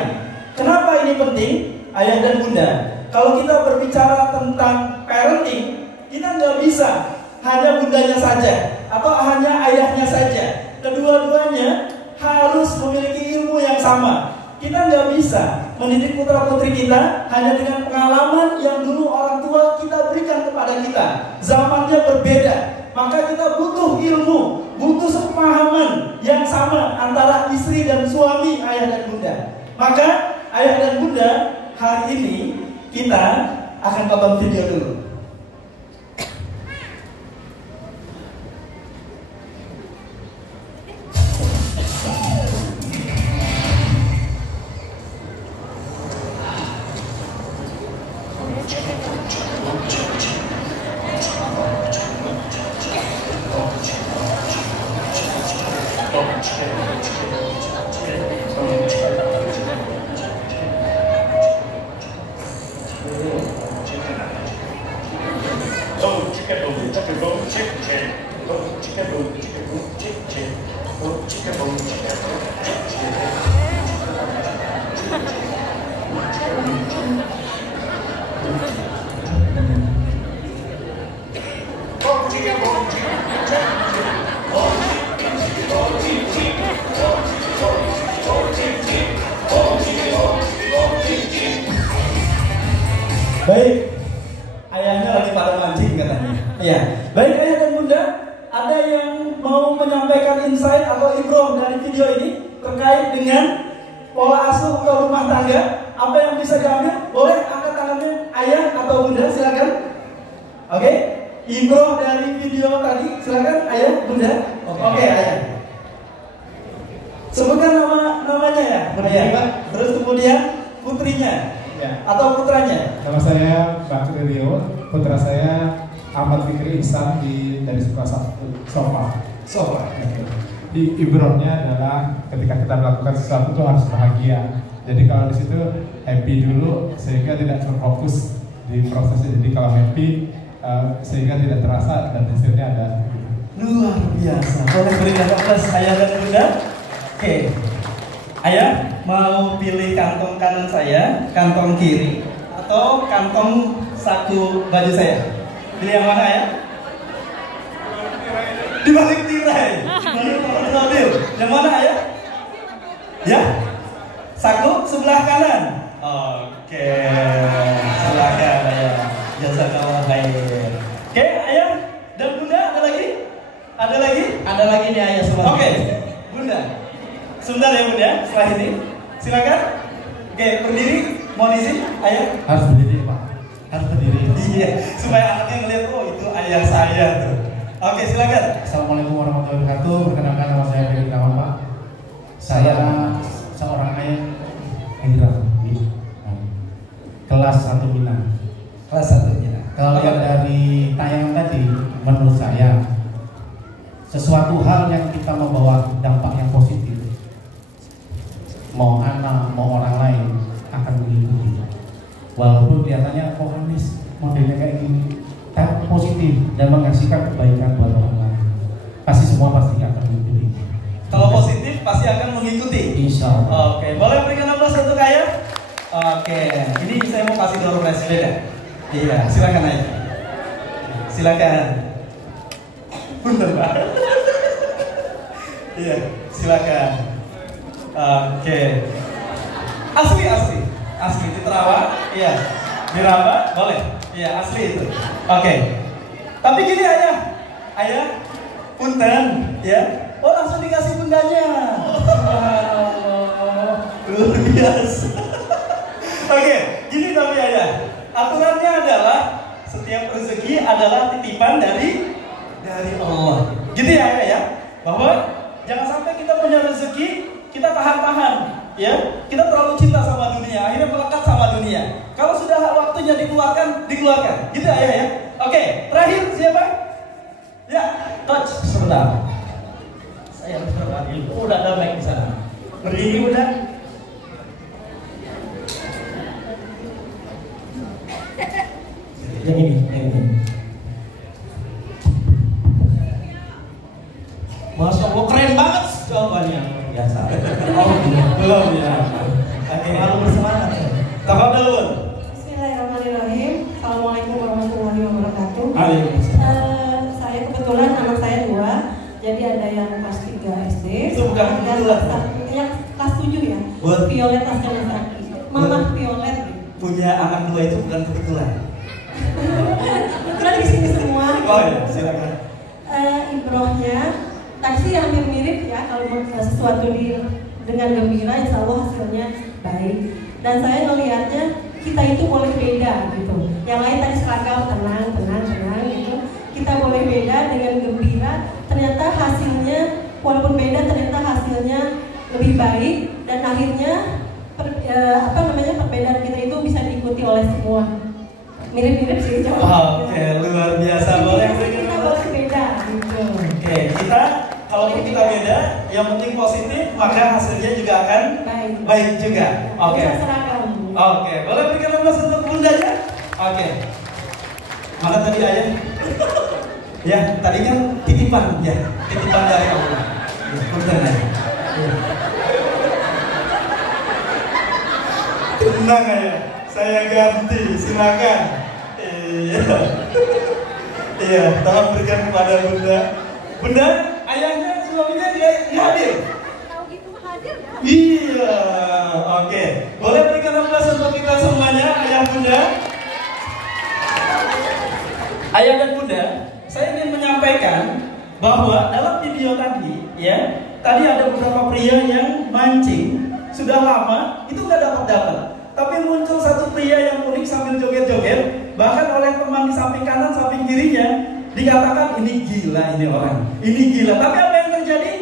Kenapa ini penting, ayah dan bunda? Kalau kita berbicara tentang parenting, kita nggak bisa hanya bundanya saja atau hanya ayahnya saja. Kedua-duanya harus memiliki ilmu yang sama. Kita nggak bisa mendidik putra putri kita hanya dengan pengalaman yang dulu orang tua kita berikan kepada kita. Zamannya berbeda, maka kita butuh ilmu, butuh sepemahaman yang sama antara istri dan suami, ayah dan bunda. Maka ayah dan bunda, hari ini kita akan tonton video dulu. Baik, ayahnya lagi pada mancing katanya. Iya, baik ayah dan bunda, ada yang mau menyampaikan insight atau ibroh dari video ini terkait dengan pola asuh atau rumah tangga? Apa yang bisa diambil? Boleh angkat tangannya ayah atau bunda, silakan. Oke, ibroh dari video tadi, silakan ayah, bunda. Oke, ayah. Sebutkan namanya ya, ayah. Terus kemudian putrinya. Ya. Atau putranya? Nama saya Bakri Rio, putra saya Ahmad Fikri Ihsan dari sekolah Sofa. Di ibrohnya adalah ketika kita melakukan sesuatu itu harus bahagia. Jadi kalau di situ happy dulu sehingga tidak terfokus di prosesnya. Jadi kalau happy sehingga tidak terasa dan hasilnya ada. Luar biasa. Boleh berikan aplaus ayah dan bunda? Oke. Ayah mau pilih kantong kanan saya, kantong kiri, atau kantong saku baju saya? Pilih yang mana ya? Di balik tirai. Di balik mobil. Yang mana ayah? Ya? Saku sebelah kanan. Oke. Silakan ayah. Jazakallah khair. Oke, ayah dan bunda ada lagi? Ada lagi? Ada lagi nih ayah semua. Oke, bunda. Sebentar ya bunda, setelah ini silakan. Oke, berdiri, mau diizin ayah? Harus berdiri Pak, harus berdiri. Iya, supaya anaknya ngeliat, oh itu ayah saya tuh. Oke, silakan. Assalamualaikum warahmatullahi wabarakatuh. Perkenalkan nama saya Ferry Gunawan Pak. Saya seorang ayah hijrah di kelas 1 Minang. Kelas 1 Minang. Kalau yang dari tayangan tadi, menurut saya sesuatu hal yang kita membawa dampak yang positif, mau anak, mau orang lain akan mengikuti. Walaupun kelihatannya kok Anis modelnya kayak gini, tapi positif dan menghasilkan kebaikan buat orang lain. Pasti semua pasti akan mengikuti. Kalau positif pasti akan mengikuti. Insya Allah. Oke, boleh berikan aplaus untuk ayah? Oke, ini saya mau kasih door prize beda. Iya, silakan aja. Silakan. Punten, Pak. Iya, silakan. Oke. Asli di Terawang. Iya. Di Ramba, boleh. Iya, asli itu. Oke. Tapi gini ayah, punten, ya. Oh, langsung dikasih bundanya. Luar biasa. Oke, gini tapi ayah. Aturannya adalah setiap rezeki adalah titipan dari Allah. Gitu ya ayah ya. Bahwa jangan sampai kita punya rezeki kita tahan-tahan, ya. Kita terlalu cinta sama dunia, akhirnya melekat sama dunia. Kalau sudah waktunya dikeluarkan. Gitu ayah ya. Oke, terakhir siapa? Ya, coach sebentar. Saya harus beradil. Udah ada mic di sana. Berdiri udah. Yang ini. Masya Allah, keren banget jawabannya. Biasa. Oh, belum ya. Oke, Terlalu bersemangat. tafadhalun. Bismillahirrahmanirrahim. Assalamualaikum warahmatullahi wabarakatuh. Saya kebetulan anak saya 2. Jadi ada yang kelas 3 SD. Itu bukan kebetulan. Yang kelas 7 ya. Buat- Violet Askana Sakti. Mama Violet. Punya anak 2 itu bukan kebetulan. Kebetulan di sini semua. Oh ya, silakan. Ibrohnya tadi sih hampir mirip ya. Kalau sesuatu dengan gembira, insya Allah hasilnya baik. Dan saya melihatnya kita itu boleh beda gitu. Yang lain tadi seragam tenang gitu. Kita boleh beda dengan gembira. Ternyata hasilnya walaupun beda, ternyata hasilnya lebih baik dan akhirnya perbedaan kita itu bisa diikuti oleh semua. Mirip-mirip sih jawabannya. Oke, luar biasa. Boleh Kita boleh beda gitu. Oke, kita kalaupun kita beda, yang penting positif, maka hasilnya juga akan baik juga. Oke. Bisa seragam. Oke, boleh berikan nomor untuk bundanya? Oke. Mana tadi ayah? Ya, tadi kan titipan dari Allah. Ya, punten ayah. Ya. Tenang ayah, saya ganti, silakan. Iya, tolong berikan kepada bunda. Bunda, ayahnya suaminya nggak hadir. Tahu gitu hadir ya? Iya, oke. Boleh berikan aplaus untuk kita semuanya, ayah bunda. Ayah dan bunda, saya ingin menyampaikan bahwa dalam video tadi, ya, tadi ada beberapa pria yang mancing sudah lama itu nggak dapat. Tapi muncul satu pria yang unik sambil joget-joget, bahkan oleh teman di samping kanan, samping kirinya dikatakan ini gila ini orang, ini gila. Tapi apa yang terjadi?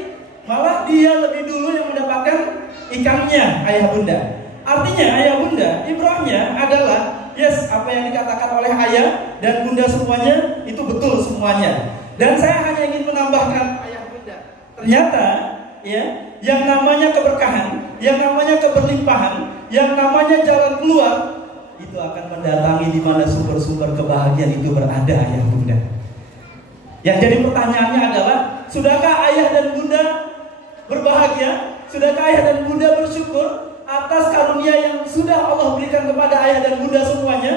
Malah dia lebih dulu yang mendapatkan ikannya, ayah bunda. Artinya ayah bunda, ibrahnya adalah yes, apa yang dikatakan oleh ayah dan bunda semuanya itu betul semuanya. Dan saya hanya ingin menambahkan ayah bunda. Ternyata ya, yang namanya keberkahan, yang namanya keberlimpahan, yang namanya jalan keluar itu akan mendatangi di mana sumber-sumber kebahagiaan itu berada, ayah bunda. Yang jadi pertanyaannya adalah, sudahkah ayah dan bunda berbahagia? Sudahkah ayah dan bunda bersyukur atas karunia yang sudah Allah berikan kepada ayah dan bunda semuanya?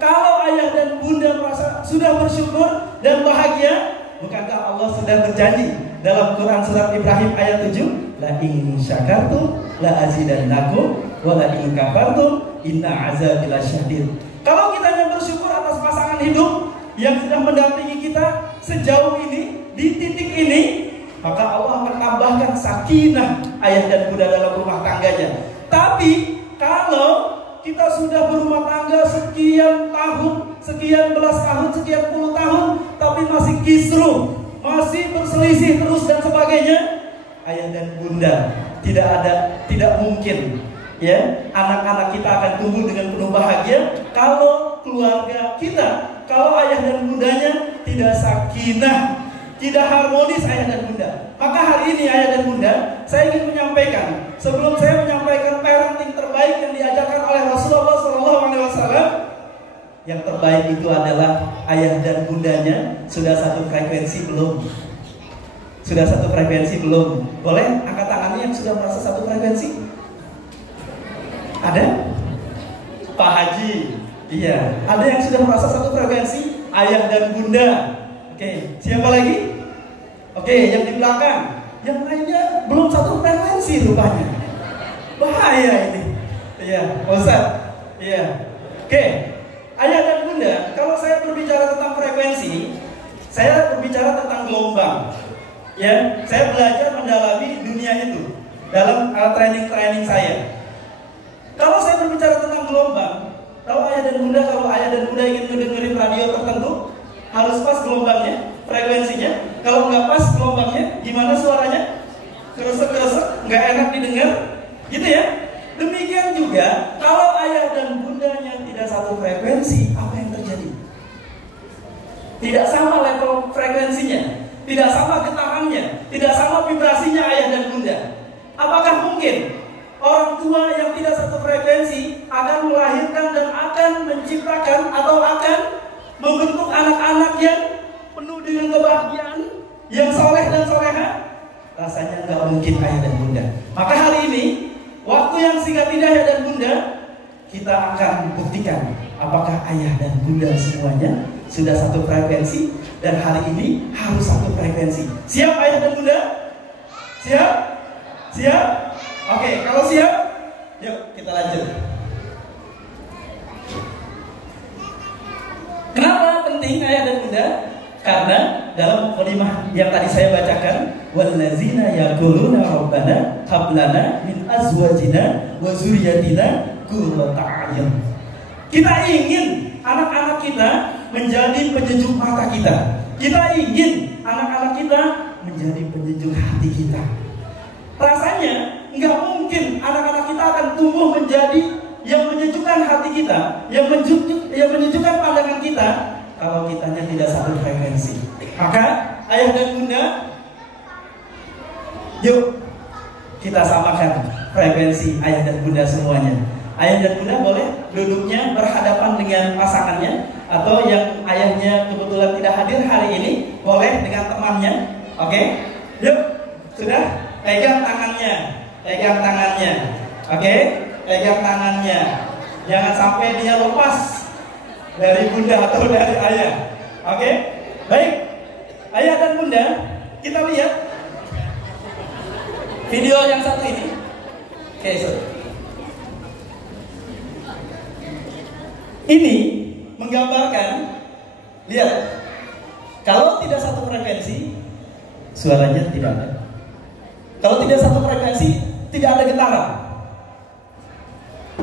Kalau ayah dan bunda merasa sudah bersyukur dan bahagia, bukankah Allah sudah berjanji dalam Quran surat Ibrahim ayat 7, la in syakartum la azidannakum wa la in kafartum inna azabi lasyadid. Kalau kita hanya bersyukur atas pasangan hidup yang sudah mendampingi kita sejauh ini, di titik ini, maka Allah akan tambahkan sakinah ayah dan bunda dalam rumah tangganya. Tapi kalau kita sudah berumah tangga sekian tahun, sekian belas tahun, sekian puluh tahun, tapi masih kisruh, masih berselisih terus dan sebagainya, ayah dan bunda tidak mungkin ya anak-anak kita akan tumbuh dengan penuh bahagia kalau keluarga kita, kalau ayah dan bundanya tidak sakinah, tidak harmonis ayah dan bunda. Maka hari ini ayah dan bunda, saya ingin menyampaikan, sebelum saya menyampaikan parenting terbaik yang diajarkan oleh Rasulullah SAW, yang terbaik itu adalah ayah dan bundanya sudah satu frekuensi belum? Sudah satu frekuensi belum? Boleh angkat tangannya yang sudah merasa satu frekuensi? Ada? Pak Haji. Iya. Ada yang sudah merasa satu frekuensi? Ayah dan bunda. Oke, siapa lagi? Oke, yang di belakang. Yang lainnya belum satu frekuensi rupanya. Bahaya ini. Iya, Ustaz. Iya. Oke. Ayah dan bunda, kalau saya berbicara tentang frekuensi, saya berbicara tentang gelombang. Ya, saya belajar mendalami dunia itu dalam training saya. Kalau saya berbicara tentang gelombang, tahu ayah dan bunda, kalau ayah dan bunda ingin mendengarin radio tertentu, harus pas gelombangnya, frekuensinya. Kalau nggak pas gelombangnya, gimana suaranya? Keresek-keresek, nggak enak didengar, gitu ya. Demikian juga, kalau ayah dan bundanya tidak satu frekuensi, apa yang terjadi? Tidak sama level frekuensinya, tidak sama getarannya, tidak sama vibrasinya ayah dan bunda. Apakah mungkin orang tua yang tidak satu frekuensi akan melahirkan dan akan menciptakan atau akan membentuk anak-anak yang penuh dengan kebahagiaan, yang soleh dan soleha? Rasanya nggak mungkin ayah dan bunda. Maka hari ini, waktu yang singkat ini ayah dan bunda, kita akan buktikan apakah ayah dan bunda semuanya sudah satu frekuensi, dan hari ini harus satu frekuensi. Siap ayah dan bunda? Siap? Siap? Oke, kalau siap, yuk kita lanjut. Kenapa penting ayah dan bunda? Karena dalam kalimat yang tadi saya bacakan, wallazina yaquluna rabbana hab lana min azwajina wa dzurriyyatina qurrata a'yun. Kita ingin anak-anak kita menjadi penyejuk mata kita. Kita ingin anak-anak kita menjadi penyejuk hati kita. Rasanya nggak mungkin anak-anak kita akan tumbuh menjadi yang menyejukkan hati kita, yang menyejukkan pandangan kita, kalau kitanya tidak satu frekuensi. Maka ayah dan bunda, yuk kita samakan frekuensi ayah dan bunda semuanya. Ayah dan bunda boleh duduknya berhadapan dengan pasangannya, atau yang ayahnya kebetulan tidak hadir hari ini boleh dengan temannya. Oke, yuk sudah, pegang tangannya, pegang tangannya. Oke, pegang tangannya. Jangan sampai dia lepas dari bunda atau dari ayah. Oke, baik. Ayah dan bunda, kita lihat video yang satu ini. Oke, ini menggambarkan, lihat, kalau tidak satu frekuensi, suaranya tidak ada. Kalau tidak satu frekuensi, tidak ada getaran.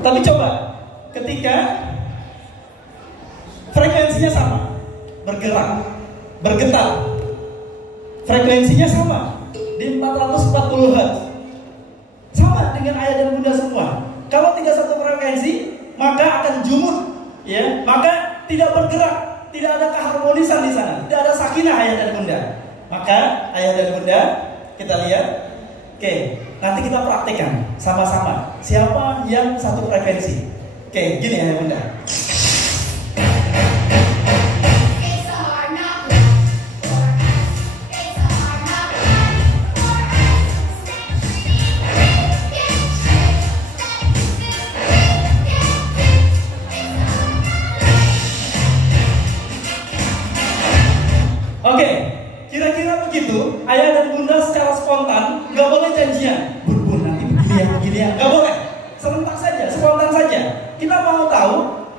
Tapi coba, ketika frekuensinya sama, bergerak, bergetar, frekuensinya sama di 440 Hz, sama dengan ayah dan bunda semua. Kalau tidak satu frekuensi, maka akan jumut, ya, maka tidak bergerak, tidak ada keharmonisan di sana, tidak ada sakinah ayah dan bunda. Maka ayah dan bunda, kita lihat, oke, nanti kita praktekkan sama-sama siapa yang satu frekuensi. Oke, gini ayah bunda. Oke, kira-kira begitu. Ayah dan bunda secara spontan, nggak boleh janjian. Bun, nanti begini ya, nggak boleh. Serentak saja, spontan saja. Kita mau tahu,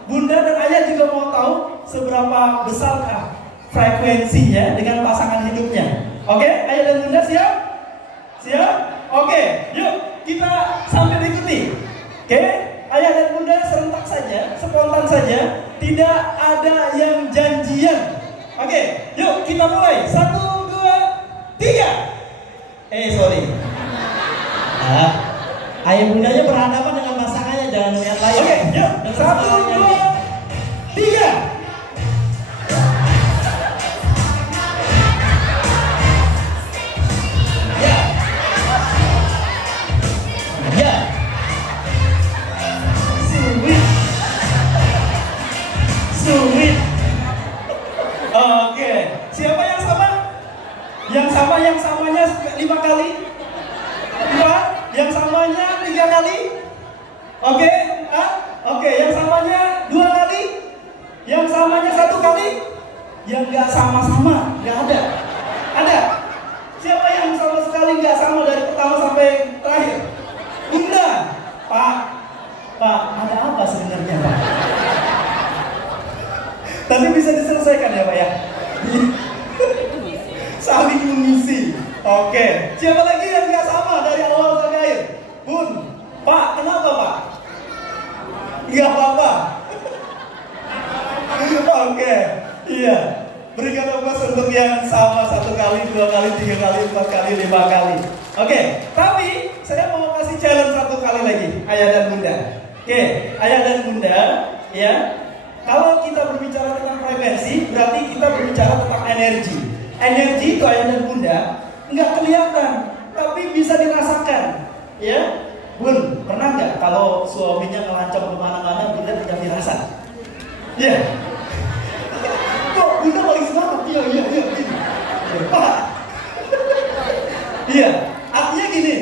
bunda dan ayah juga mau tahu seberapa besarkah frekuensinya dengan pasangan hidupnya. Oke, ayah dan bunda siap? Siap? Oke, yuk kita sambil ikuti. Oke, ayah dan bunda serentak saja, spontan saja, tidak ada yang janjian. Oke, yuk kita mulai. 1, 2, 3. Sorry. Ayah bundanya berhadapan dengan pasangannya, jangan melihat layar. Oke, yuk. 1, 2, 3. Ya. Sweet. Oke, siapa yang sama? Yang samanya 5 kali? 4? Yang samanya 3 kali? Oke, oke, yang samanya selamanya satu kali? Yang nggak sama-sama, nggak ada. Ada? Siapa yang sama sekali nggak sama dari pertama sampai terakhir? Bunda. Pak, ada apa sebenarnya, Pak? Tapi bisa diselesaikan ya, Pak ya? Saling mengisi. Oke. Siapa lagi yang nggak sama dari awal sampai akhir? Bun, Pak, kenapa Pak? Nggak apa-apa. Oke, iya. Berikan aplaus untuk yang sama 1 kali, 2 kali, 3 kali, 4 kali, 5 kali. Oke, tapi saya mau kasih challenge 1 kali lagi, ayah dan bunda. Oke, ayah dan bunda, ya. Kalau kita berbicara tentang frekuensi, berarti kita berbicara tentang energi. Energi itu ayah dan bunda nggak kelihatan, tapi bisa dirasakan. Ya, Bun, pernah nggak kalau suaminya ngelancong kemana-mana, bunda tidak dirasa? Ya. Kok bunda paling semangat? Iya. Iya, artinya gini,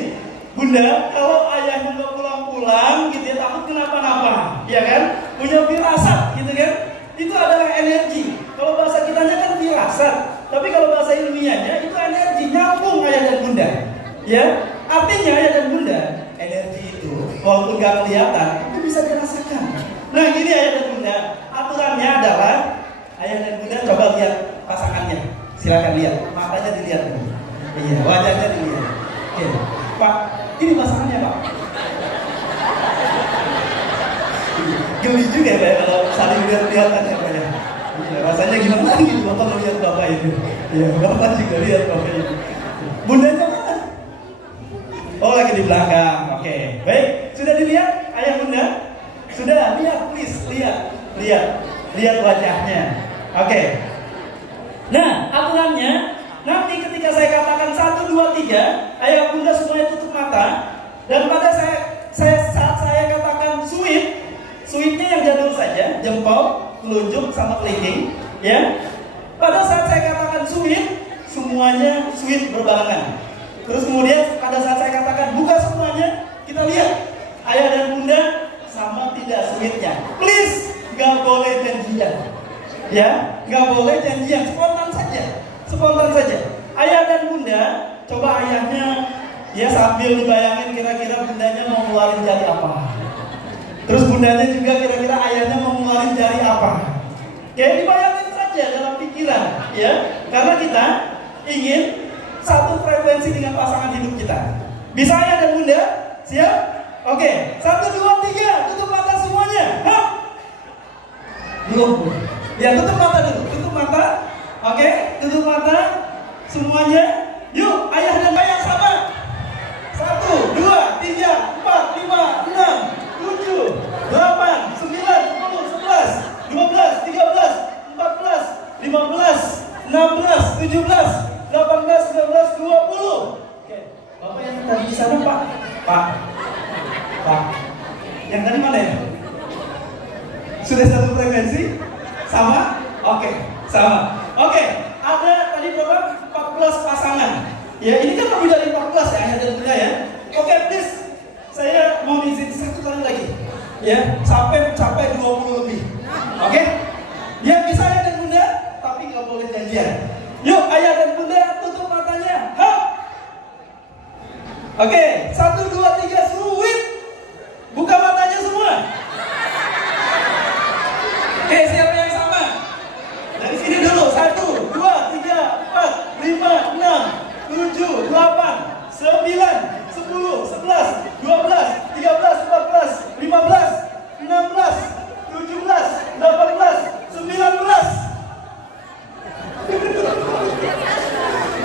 bunda, kalau ayah bunda pulang-pulang gitu ya, takut kenapa-napa, ya kan? Punya firasat gitu kan? Itu adalah energi. Kalau bahasa kitanya kan firasat, tapi kalau bahasa ilmiahnya itu energi, nyambung ayah dan bunda. Ya, artinya ayah dan bunda, energi itu walaupun gak kelihatan, itu bisa dirasakan. Nah gini ayah dan bunda, aturannya adalah ayah dan bunda coba lihat pasangannya. Silakan lihat, matanya dilihat dulu. Iya, wajahnya dilihat. Oke, Pak, ini pasangannya Pak. Geli juga ya Pak ya, kalau saling lihat-lihatan ya Pak ya. Iya, rasanya gimana gitu Bapak melihat Bapak itu. Iya, Bapak juga lihat Bapak itu. Bundanya mana? Oh, lagi di belakang. Oke, baik. Sudah dilihat ayah bunda? Sudah, lihat please, lihat wajahnya. Oke. Nah, aturannya nanti ketika saya katakan 1, 2, 3, ayah bunda semuanya tutup mata. Dan pada saat saya katakan sweetnya yang jadul saja, jempol, telunjuk sama kelingking, ya. Pada saat saya katakan sweet, semuanya sweet berbarengan. Terus kemudian pada saat saya katakan buka semuanya, kita lihat ayah dan bunda sama tidak sweetnya. Please, nggak boleh janjian, ya, nggak boleh janjian, spontan saja. Ayah dan bunda, coba ayahnya ya sambil dibayangin kira-kira bundanya mau ngeluarin jari apa. Terus bundanya juga kira-kira ayahnya mau ngeluarin jari apa. Ya dibayangin saja dalam pikiran, ya, karena kita ingin satu frekuensi dengan pasangan hidup kita. Bisa ayah dan bunda? Siap? Oke, 1, 2, 3, tutup mata semuanya. Hah? Belum. Ya, tutup mata dulu. Tutup mata. Oke, tutup mata semuanya. Yuk, ayah dan ayah sama. 1, 2, 3, 4, 5, 6, 7, 8, 9, 10, 11, 12, 13, 14, 15, 16, 17, 18, 19, 20. Oke, Bapak yang tadi di sana Pak. Yang tadi mana ya? Sudah satu frekuensi? Sama? Oke, sama. Oke, ada tadi berapa? 14 pasangan. Ya, ini kan lebih dari 14 ya, ayah dan bunda ya. Oke, please. Saya mau izin 1 kali lagi. Ya, sampai 20 lebih. Oke? Ya, bisa ayah dan bunda, tapi nggak boleh janjian. Yuk, ayah dan bunda tutup matanya. Hap. Oke, 1, 2, 3, sweet. Buka matanya semua. Oke, siapa yang sama? Dari sini dulu. 1, 2, 3, 4, 5, 6, 7, 8, 9, 10, 11, 12, 13, 14, 15, 16, 17, 18, 19.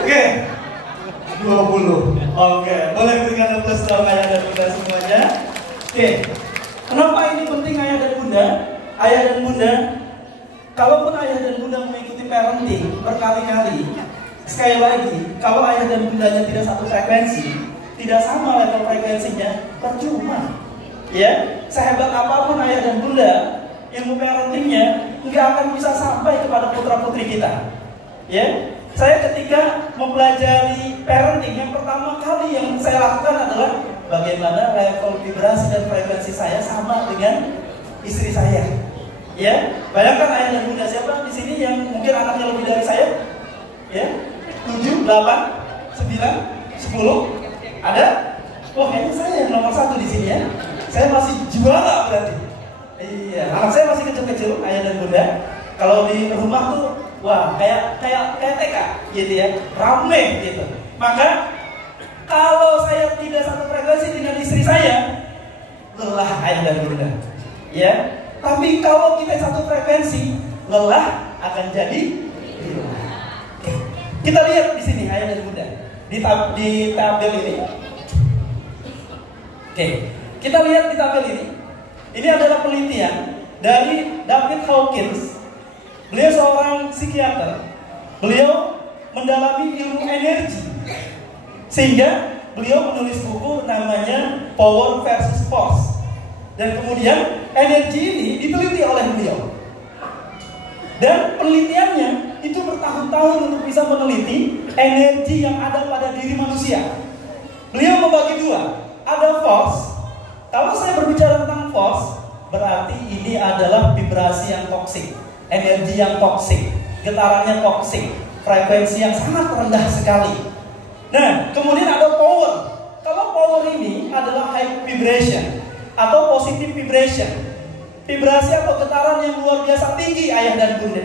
Oke, 20. Oke, boleh berikan aplaus dong ayah dan bunda semuanya. Oke, kenapa ini penting ayah dan bunda? Ayah dan bunda, kalaupun ayah dan bunda mengikuti parenting berkali-kali, sekali lagi, kalau ayah dan bundanya tidak satu frekuensi, tidak sama level frekuensinya, percuma. Ya, sehebat apapun ayah dan bunda, ilmu parentingnya nggak akan bisa sampai kepada putra-putri kita. Ya, saya ketika mempelajari parenting, yang pertama kali yang saya lakukan adalah bagaimana level vibrasi dan frekuensi saya sama dengan istri saya. Ya, bayangkan ayah dan bunda. Siapa di sini yang mungkin anaknya lebih dari saya? Ya, 7, 8, 9, 10. Ada? Wah, kayaknya saya yang nomor 1 di sini ya. Saya masih juara berarti. Iya, anak saya masih kecil-kecil, ayah dan bunda. Kalau di rumah tuh, wah, kayak TK gitu ya, rame gitu. Maka kalau saya tidak satu frekuensi dengan istri saya, lelah ayah dan bunda. Ya, tapi kalau kita satu frekuensi, lelah akan jadi lelah. Kita lihat di sini ayah dan bunda di tabel ini. Oke, kita lihat di tabel ini. Ini adalah penelitian dari David Hawkins. Beliau seorang psikiater. Beliau mendalami ilmu energi, sehingga beliau menulis buku namanya Power versus Force. Dan kemudian energi ini diteliti oleh beliau. Dan penelitiannya itu bertahun-tahun untuk bisa meneliti energi yang ada pada diri manusia. Beliau membagi dua, ada force. Kalau saya berbicara tentang force, berarti ini adalah vibrasi yang toksik, energi yang toksik, getarannya toksik, frekuensi yang sangat rendah sekali. Nah, kemudian ada power. Kalau power ini adalah high vibration atau positive vibration, vibrasi atau getaran yang luar biasa tinggi ayah dan bunda.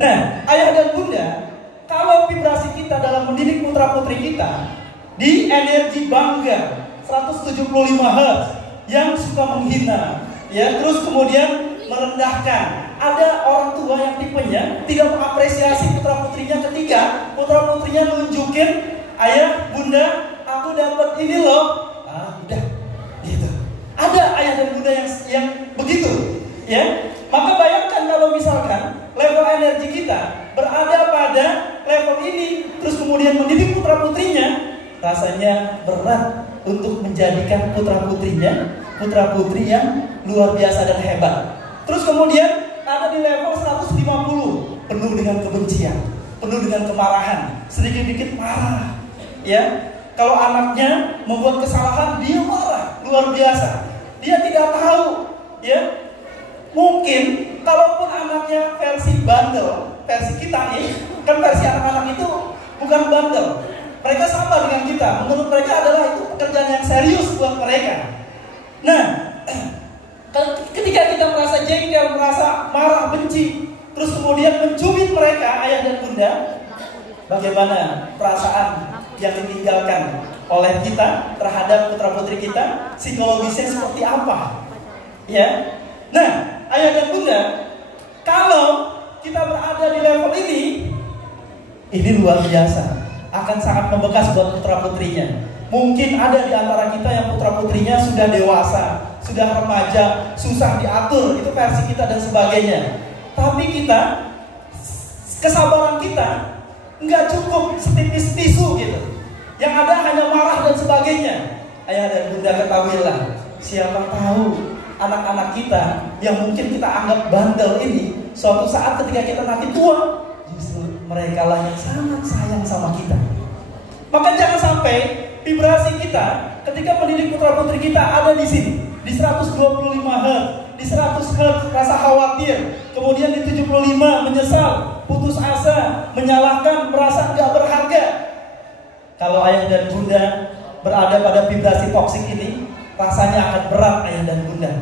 Nah, ayah dan bunda, kalau vibrasi kita dalam mendidik putra putri kita di energi bangga 175 Hz yang suka menghina, ya, terus kemudian merendahkan. Ada orang tua yang tipenya tidak mengapresiasi putra putrinya ketika putra putrinya nunjukin, ayah, bunda, aku dapat ini loh. Udah, gitu. Ada ayah dan bunda yang begitu, ya. Maka bayangkan kalau misalkan level energi kita berada pada level ini, terus kemudian mendidik putra putrinya, rasanya berat untuk menjadikan putra putri yang luar biasa dan hebat. Terus kemudian ada di level 150, penuh dengan kebencian, penuh dengan kemarahan, sedikit-sedikit marah. Ya, kalau anaknya membuat kesalahan, dia marah luar biasa. Dia tidak tahu, ya. Mungkin kalaupun anaknya versi bandel, versi kita nih, kan versi anak-anak itu bukan bandel. Mereka sama dengan kita. Menurut mereka adalah itu pekerjaan yang serius buat mereka. Nah, ketika kita merasa jengkel, merasa marah, benci, terus kemudian mencubit mereka, ayah dan bunda, bagaimana perasaan yang ditinggalkan oleh kita terhadap putra putri kita? Psikologisnya seperti apa? Ya. Nah, ayah dan bunda, kalau kita berada di level ini luar biasa. Akan sangat membekas buat putra putrinya. Mungkin ada di antara kita yang putra putrinya sudah dewasa, sudah remaja, susah diatur, itu versi kita dan sebagainya. Tapi kita, kesabaran kita nggak cukup setipis tisu gitu. Yang ada hanya marah dan sebagainya. Ayah dan bunda ketahuilah, siapa tahu anak-anak kita yang mungkin kita anggap bandel ini, suatu saat ketika kita nanti tua, justru mereka lah yang sangat sayang sama kita. Maka jangan sampai vibrasi kita ketika mendidik putra putri kita ada di sini, di 125 Hz, di 100 Hz rasa khawatir, kemudian di 75 menyesal, putus asa, menyalahkan, merasa nggak berharga. Kalau ayah dan bunda berada pada vibrasi toksik ini, rasanya akan berat ayah dan bunda.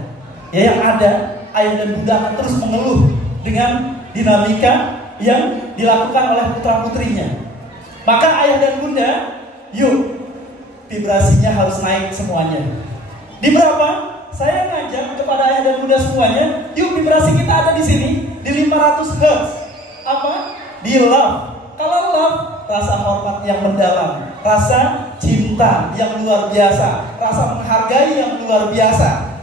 Ya, yang ada ayah dan bunda akan terus mengeluh dengan dinamika yang dilakukan oleh putra putrinya. Maka ayah dan bunda, yuk, vibrasinya harus naik semuanya. Di berapa? Saya ngajak kepada ayah dan bunda semuanya, yuk vibrasi kita ada di sini, di 500 Hz. Apa? Di love. Kalau love, rasa hormat yang mendalam, rasa cinta yang luar biasa, rasa menghargai yang luar biasa.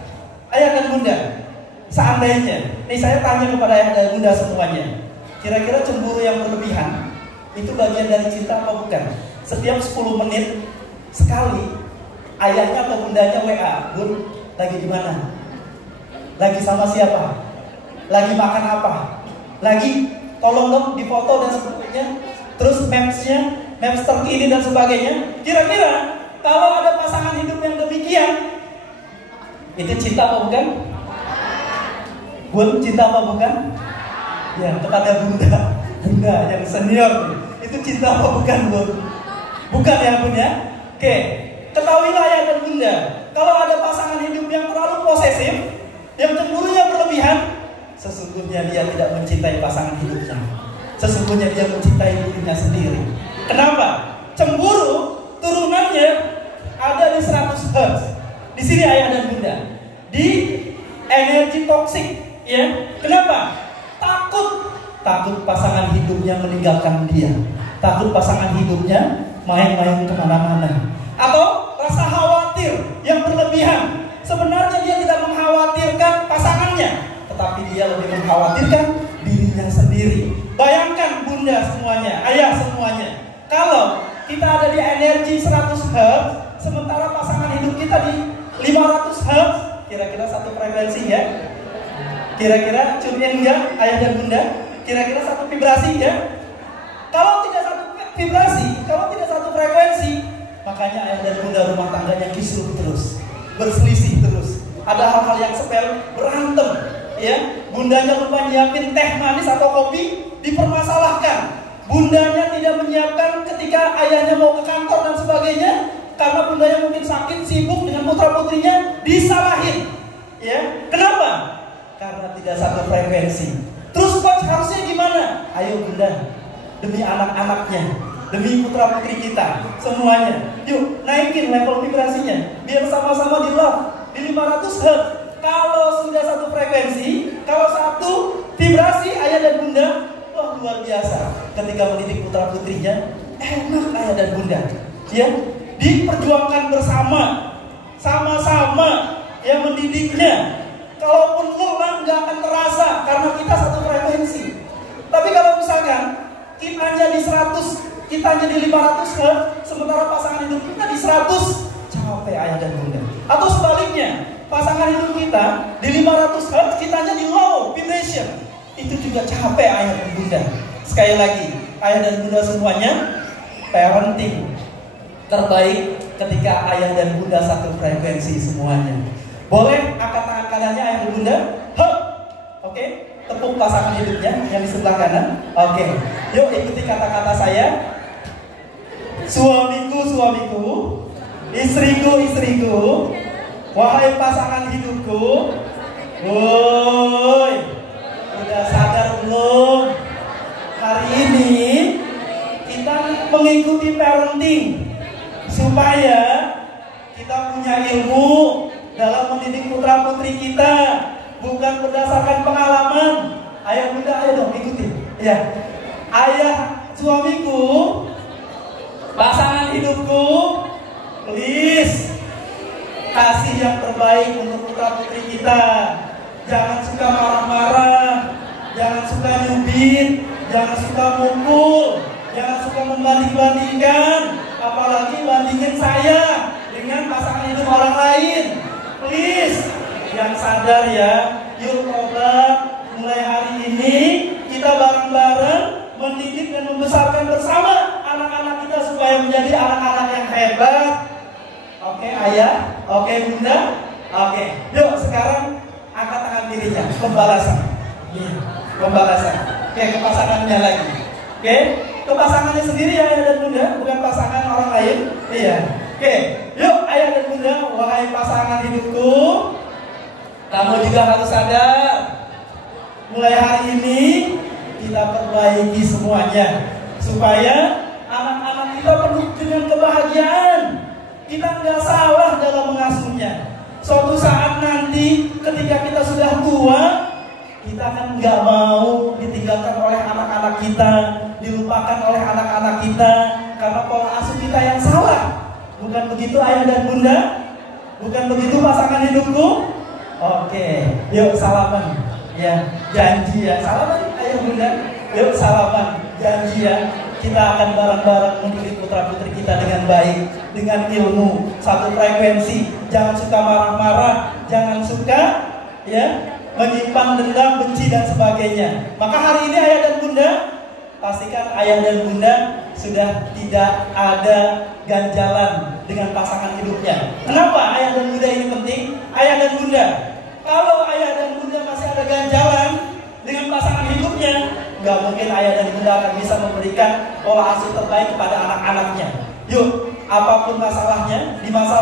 Ayah dan bunda, seandainya, nih saya tanya kepada ayah dan bunda semuanya, kira-kira cemburu yang berlebihan itu bagian dari cinta apa bukan? Setiap 10 menit sekali ayahnya atau bundanya WA, Bun, lagi di mana? Lagi sama siapa? Lagi makan apa? Lagi tolong dong difoto dan sebagainya. Terus mapsnya, maps terkini dan sebagainya. Kira-kira kalau ada pasangan hidup yang demikian, itu cinta apa bukan? Bun, cinta apa bukan? Ya, kepada bunda yang senior. Itu cinta apa bukan, Bun? Bukan ya, Bun ya? Oke, ketahuilah ayah dan bunda, kalau ada pasangan hidup yang terlalu posesif, yang cemburunya berlebihan, sesungguhnya dia tidak mencintai pasangan hidupnya. Sesungguhnya dia mencintai dirinya sendiri. Kenapa? Cemburu turunannya ada di 100 Hz. Di sini ayah dan bunda, di energi toksik, ya. Kenapa? Takut pasangan hidupnya meninggalkan dia. Takut pasangan hidupnya main-main kemana-mana. Atau rasa khawatir yang berlebihan. Sebenarnya dia tidak mengkhawatirkan pasangannya, tetapi dia lebih mengkhawatirkan dirinya sendiri. Bayangkan bunda semuanya, ayah semuanya, kalau kita ada di energi 100 Hz, sementara pasangan hidup kita di 500 Hz, kira-kira satu frekuensi ya? Kira-kira tune in enggak ayah dan bunda? Kira-kira satu vibrasi ya? Kalau tidak satu vibrasi, kalau tidak satu frekuensi, makanya ayah dan bunda rumah tangganya kisruh terus, berselisih terus. Ada hal-hal yang sepele, berantem, ya. Bundanya lupa nyiapin teh manis atau kopi, dipermasalahkan. Bundanya tidak menyiapkan ketika ayahnya mau ke kantor dan sebagainya, karena bundanya mungkin sakit, sibuk dengan putra putrinya, disalahin. Ya, kenapa? Karena tidak satu frekuensi. Terus coach harusnya gimana? Ayo bunda, demi anak-anaknya, demi putra putri kita semuanya, yuk naikin level vibrasinya biar sama-sama di love di 500 Hz. Kalau sudah satu frekuensi, kalau satu vibrasi ayah dan bunda, wah luar biasa. Ketika mendidik putra putrinya, enak ayah dan bunda, ya, diperjuangkan bersama, sama-sama, ya mendidiknya. Kalaupun lelah nggak akan terasa karena kita satu frekuensi. Tapi kalau misalkan kitanya di 100, kitanya di 500 Hz, sementara pasangan hidup kita di 100, capek ayah dan bunda. Atau sebaliknya, pasangan hidup kita di 500 Hz, kitanya di low vibration, itu juga capek ayah dan bunda. Sekali lagi, ayah dan bunda semuanya, parenting terbaik ketika ayah dan bunda satu frekuensi semuanya. Boleh angkat tangan kanannya ayah dan bunda? Hup. Oke, tepuk pasangan hidupnya yang di sebelah kanan. Oke, yuk ikuti kata-kata saya. Suamiku, suamiku, istriku, istriku, wahai pasangan hidupku. Woi, udah sadar belum? Hari ini kita mengikuti parenting supaya kita punya ilmu dalam mendidik putra putri kita, bukan berdasarkan pengalaman. Ayah bunda, ayo dong ikuti. Ya, ayah suamiku, pasangan hidupku, please kasih yang terbaik untuk putra putri kita. Jangan suka marah-marah, jangan suka nyubit, jangan suka mukul, jangan suka membanding-bandingkan, apalagi bandingin saya dengan pasangan hidup orang lain. Please, yang sadar ya, yuk coba mulai hari ini kita bareng-bareng mendidik dan membesarkan bersama anak-anak kita supaya menjadi anak-anak yang hebat. Oke ayah, oke bunda, oke. Yuk sekarang angkat tangan kirinya, pembalasan. Pembalasan. Oke, ke pasangannya lagi. Oke, ke pasangannya sendiri ayah dan bunda, bukan pasangan orang lain. Iya. Oke, yuk ayah dan bunda, wahai pasangan hidupku, kamu juga harus sadar. Mulai hari ini kita perbaiki semuanya supaya anak-anak kita penuh dengan kebahagiaan. Kita nggak salah dalam mengasuhnya. Suatu saat nanti ketika kita sudah tua, kita kan nggak mau ditinggalkan oleh anak-anak kita, dilupakan oleh anak-anak kita karena pola asuh kita yang salah. Bukan begitu ayah dan bunda? Bukan begitu pasangan hidupku? Oke, yuk salaman. Ya, janji ya, salaman ayah bunda. Yuk salaman, janji ya. Kita akan bareng-bareng mendidik putra putri kita dengan baik, dengan ilmu, satu frekuensi. Jangan suka marah-marah, jangan suka ya menyimpan dendam, benci dan sebagainya. Maka hari ini ayah dan bunda, pastikan ayah dan bunda sudah tidak ada ganjalan dengan pasangan hidupnya. Kenapa ayah dan bunda ini penting? Ayah dan bunda, kalau ayah dan bunda masih masih ada ganjalan dengan pasangan hidupnya, nggak mungkin ayah dan bunda akan bisa memberikan pola asuh terbaik kepada anak-anaknya. Yuk, apapun masalahnya di masa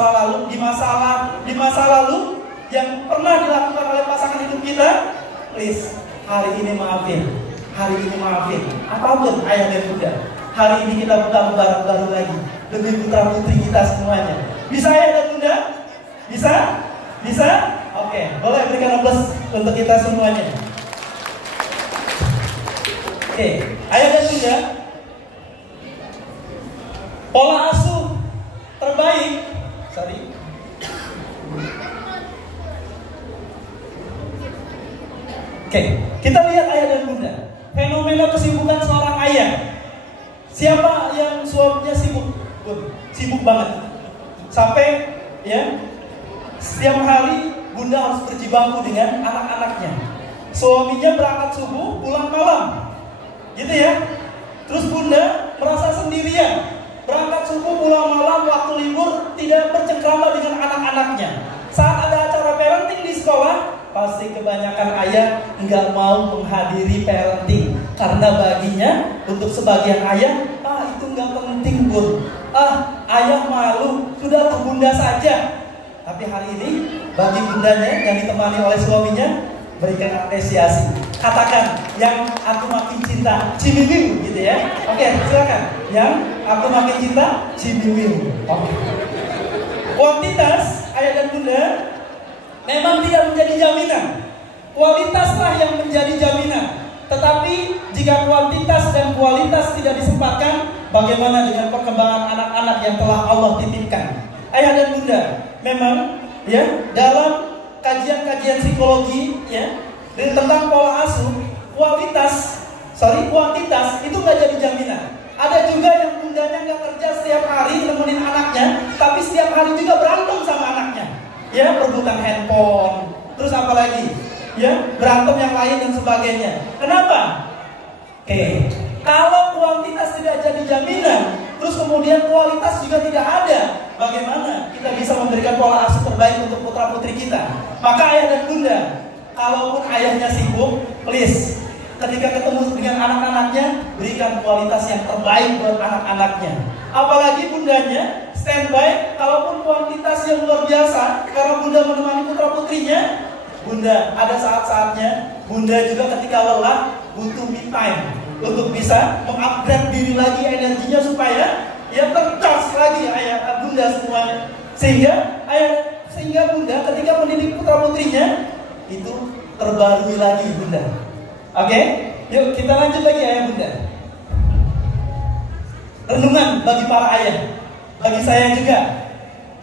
lalu yang pernah dilakukan oleh pasangan hidup kita, please hari ini maafin. Apapun ayah dan bunda, hari ini kita buka lembaran baru lagi demi putra putri kita semuanya. Bisa ayah dan bunda? Bisa? Oke, boleh berikan aplaus untuk kita semuanya. Oke, ayah dan bunda, pola asuh terbaik. Oke, kita lihat ayah dan bunda. Fenomena kesibukan seorang ayah. Siapa yang suaminya sibuk banget, sampai ya setiap hari bunda harus berjibaku dengan anak-anaknya. Suaminya berangkat subuh, pulang malam, gitu ya. Terus bunda merasa sendirian, berangkat subuh, pulang malam, waktu libur tidak bercengkrama dengan anak-anaknya. Saat ada acara parenting di sekolah, pasti kebanyakan ayah nggak mau menghadiri parenting karena baginya, untuk sebagian ayah, itu nggak penting bun. Ayah malu, sudah ke bunda saja. Tapi hari ini bagi bundanya yang ditemani oleh suaminya, berikan apresiasi. Katakan, yang aku makin cinta, Cimiwiu, gitu ya. Oke, silakan. Yang aku makin cinta, Cimiwiu. Oke. Kuantitas ayah dan bunda memang tidak menjadi jaminan. Kualitaslah yang menjadi jaminan. Tetapi jika kuantitas dan kualitas tidak disempatkan, bagaimana dengan perkembangan anak-anak yang telah Allah titipkan? Ayah dan bunda, memang ya dalam kajian-kajian psikologi ya tentang pola asuh, kuantitas itu nggak jadi jaminan. Ada juga yang bundanya nggak kerja setiap hari nemenin anaknya, tapi setiap hari juga berantem sama anaknya. Ya, perebutan handphone, terus apa lagi? Ya, berantem yang lain dan sebagainya. Kenapa? Oke, kalau kuantitas tidak jadi jaminan, terus kemudian kualitas juga tidak ada, bagaimana kita bisa memberikan pola asuh terbaik untuk putra putri kita? Maka ayah dan bunda, kalaupun ayahnya sibuk, please, ketika ketemu dengan anak-anaknya, berikan kualitas yang terbaik buat anak-anaknya. Apalagi bundanya standby, kalaupun kuantitas yang luar biasa, karena bunda menemani putra putrinya, bunda ada saat-saatnya, bunda juga ketika lelah butuh me time untuk bisa mengupgrade diri lagi energinya supaya ya tercharge lagi ayah bunda semuanya. Sehingga bunda ketika mendidik putra putrinya itu terbarui lagi bunda. Oke, yuk kita lanjut lagi ayah bunda. Renungan bagi para ayah, bagi saya juga.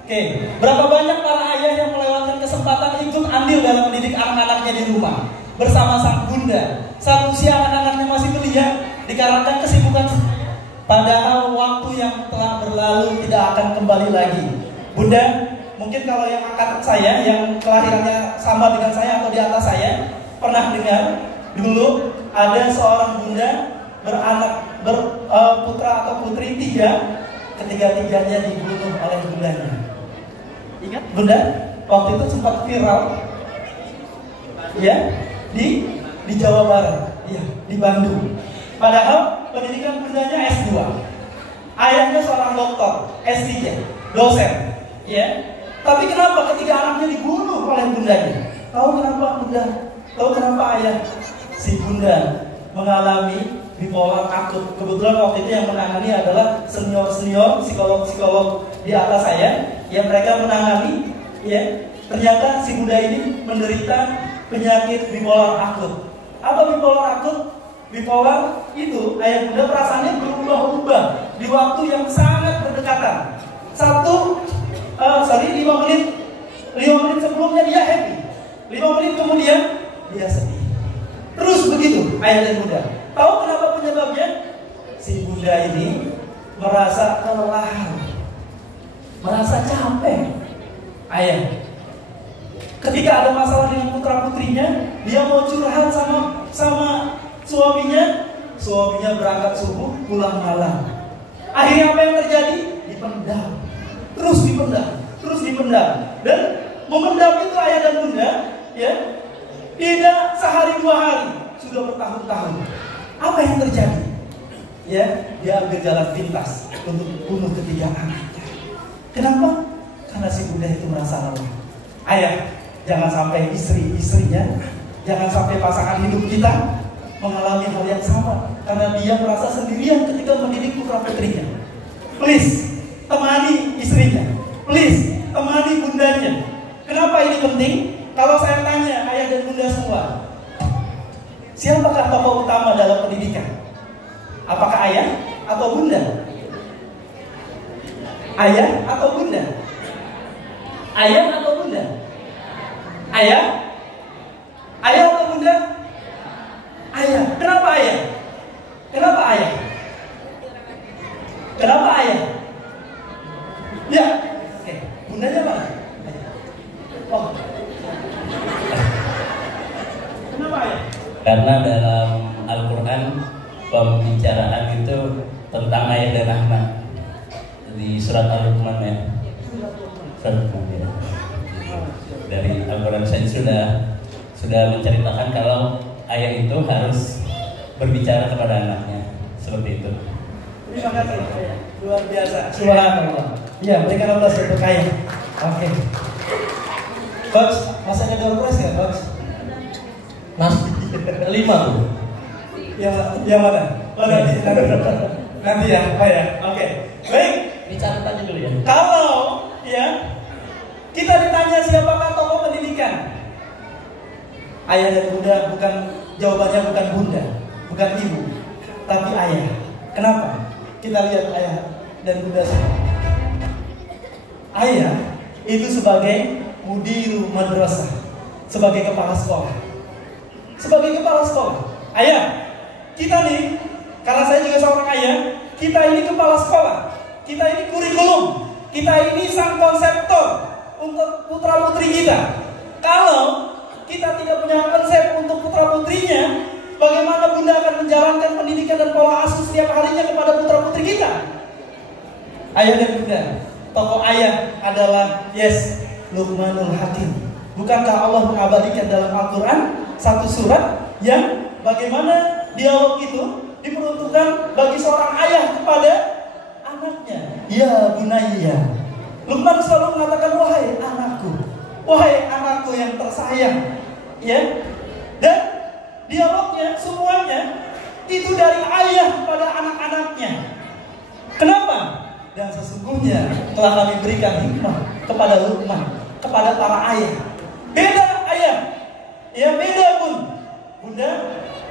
Oke, berapa banyak para ayah yang melewatkan kesempatan ikut andil dalam mendidik anak-anaknya di rumah bersama sang bunda. Saat usia anak-anaknya masih belia, dikarenakan kesibukan, padahal waktu yang telah berlalu tidak akan kembali lagi. Bunda, mungkin kalau yang angkatan saya, yang kelahirannya sama dengan saya atau di atas saya, pernah dengar dulu ada seorang bunda putra atau putri 3, ketiga-tiganya dibunuh oleh bundanya. Ingat bunda? Waktu itu sempat viral, ya, di Jawa Barat, ya, di Bandung. Padahal pendidikan bundanya S2, ayahnya seorang dokter, S3, dosen, ya. Tapi kenapa ketika anaknya dibunuh oleh bundanya? Tahu kenapa bunda? Tahu kenapa ayah? Si bunda mengalami bipolar akut. Kebetulan waktu itu yang menangani adalah senior psikolog di atas saya. Ya, mereka menangani, ya. Ternyata si bunda ini menderita penyakit bipolar akut. Apa bipolar akut? Bipolar itu ayah bunda perasaannya berubah-ubah di waktu yang sangat berdekatan. 5 menit sebelumnya dia happy, 5 menit kemudian dia sedih. Terus begitu ayah dan bunda. Tahu kenapa penyebabnya? Si bunda ini merasa kelelahan, merasa capek. Ayah, ketika ada masalah dengan putra putrinya, dia mau curhat sama suaminya berangkat subuh, pulang malam. Akhirnya apa yang terjadi? Dipendam, terus dipendam. Dan memendam itu ayah dan bunda, ya, Tidak sehari dua hari, sudah bertahun-tahun. Apa yang terjadi? Ya, dia ambil jalan pintas untuk bunuh ketiga anaknya. Kenapa? Karena si bunda itu merasa lelah. Ayah, jangan sampai istri-istrinya, jangan sampai pasangan hidup kita mengalami hal yang sama, karena dia merasa sendirian ketika mendidik putra putrinya. Please, temani istrinya. Please, temani bundanya. Kenapa ini penting? Kalau saya tanya ayah dan bunda semua, siapakah tokoh utama dalam pendidikan? Apakah ayah atau bunda? Ayah atau bunda? Ayah atau bunda? Ayah? Ayah atau bunda? Ayah. Kenapa ayah? Kenapa ayah? Kenapa ayah? Ya. Oke. Bundanya mana? Oh. Kenapa ayah? Karena dalam Al-Quran pembicaraan itu tentang ayah dan anak di surat Al-Luqman ya. Surat Al-Luqman ya. Dari Al-Quran saya sudah menceritakan kalau ayah itu harus berbicara kepada anaknya seperti itu. Terima kasih ayah. Luar biasa. Subhanallah. Iya, berikan Allah untuk ayah. Oke. Coach, masih ada door prize ya, Coach? Mas, 5 tuh. Yang mana? Oh, nanti ya, Pak ya. Oke. Baik. Bicara aja dulu ya. Kalau ya kita ditanya siapakah tokoh pendidikan, ayah dan bunda, jawabannya bukan bunda, bukan ibu, tapi ayah. Kenapa? Kita lihat ayah dan bunda semua. Ayah itu sebagai mudiru madrasah, sebagai kepala sekolah. Sebagai kepala sekolah, ayah, kita nih, karena saya juga seorang ayah, kita ini kepala sekolah, kita ini kurikulum, kita ini sang konseptor untuk putra putri kita. Kalau kita tidak punya konsep untuk putra putrinya, bagaimana bunda akan menjalankan pendidikan dan pola asuh setiap harinya kepada putra putri kita? Ayah dan bunda, tokoh ayah adalah Luqmanul Hakim. Bukankah Allah mengabadikan dalam Al-Quran satu surat yang bagaimana dialog itu diperuntukkan bagi seorang ayah kepada anaknya? Ya bunayya. Luqman selalu mengatakan, wahai anakku yang tersayang. Ya. Dan dialognya semuanya itu dari ayah kepada anak-anaknya. Kenapa? Dan sesungguhnya telah kami berikan hikmah kepada Luqman, kepada para ayah. Beda ayah, ya beda pun. Bunda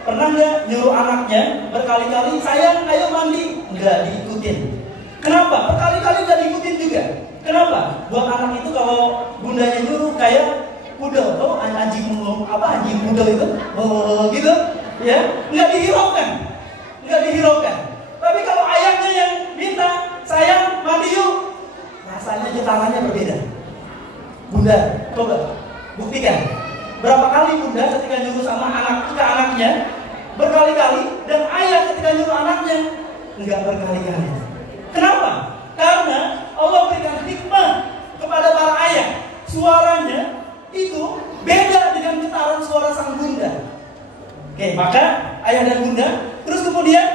pernah nggak nyuruh anaknya berkali-kali, sayang ayo mandi? Nggak diikutin. Kenapa? Berkali-kali nggak diikutin juga. Kenapa? Buat anak itu kalau bundanya nyuruh kayak pudel, anjing pudel itu, gitu, ya nggak dihiraukan. Tapi kalau ayahnya yang minta, sayang mandi yuk, rasanya tangannya berbeda. Bunda, coba buktikan. Berapa kali bunda ketika nyuruh sama anaknya berkali-kali, dan ayah ketika nyuruh anaknya enggak berkali-kali. Kenapa? Karena Allah berikan hikmah kepada para ayah. Suaranya itu beda dengan getaran suara sang bunda. Oke, maka ayah dan bunda. Terus kemudian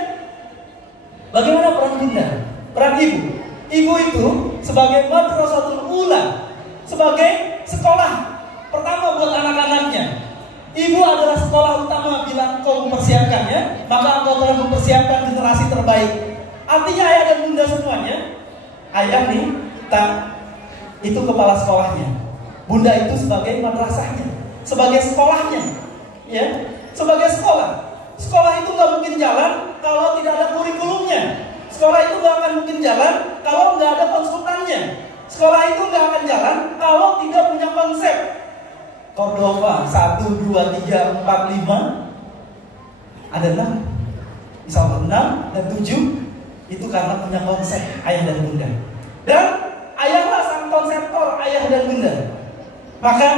bagaimana peran bunda? Peran ibu. Ibu itu sebagai madrasatul ula, sebagai sekolah pertama buat anak-anaknya. Ibu adalah sekolah utama. Bila engkau mempersiapkannya, maka engkau telah mempersiapkan generasi terbaik. Artinya ayah dan bunda semuanya, ayah nih itu kepala sekolahnya, bunda itu sebagai madrasahnya, sebagai sekolahnya, ya, sebagai sekolah. Sekolah itu nggak mungkin jalan kalau tidak ada kurikulumnya. Sekolah itu nggak akan mungkin jalan kalau nggak ada konsultannya. Sekolah itu nggak akan jalan kalau tidak punya konsep. Cordova 1, 2, 3, 4, 5 ada 6. Misalnya 6 dan 7 itu karena punya konsep ayah dan bunda. Dan ayahlah sang konseptor ayah dan bunda. Maka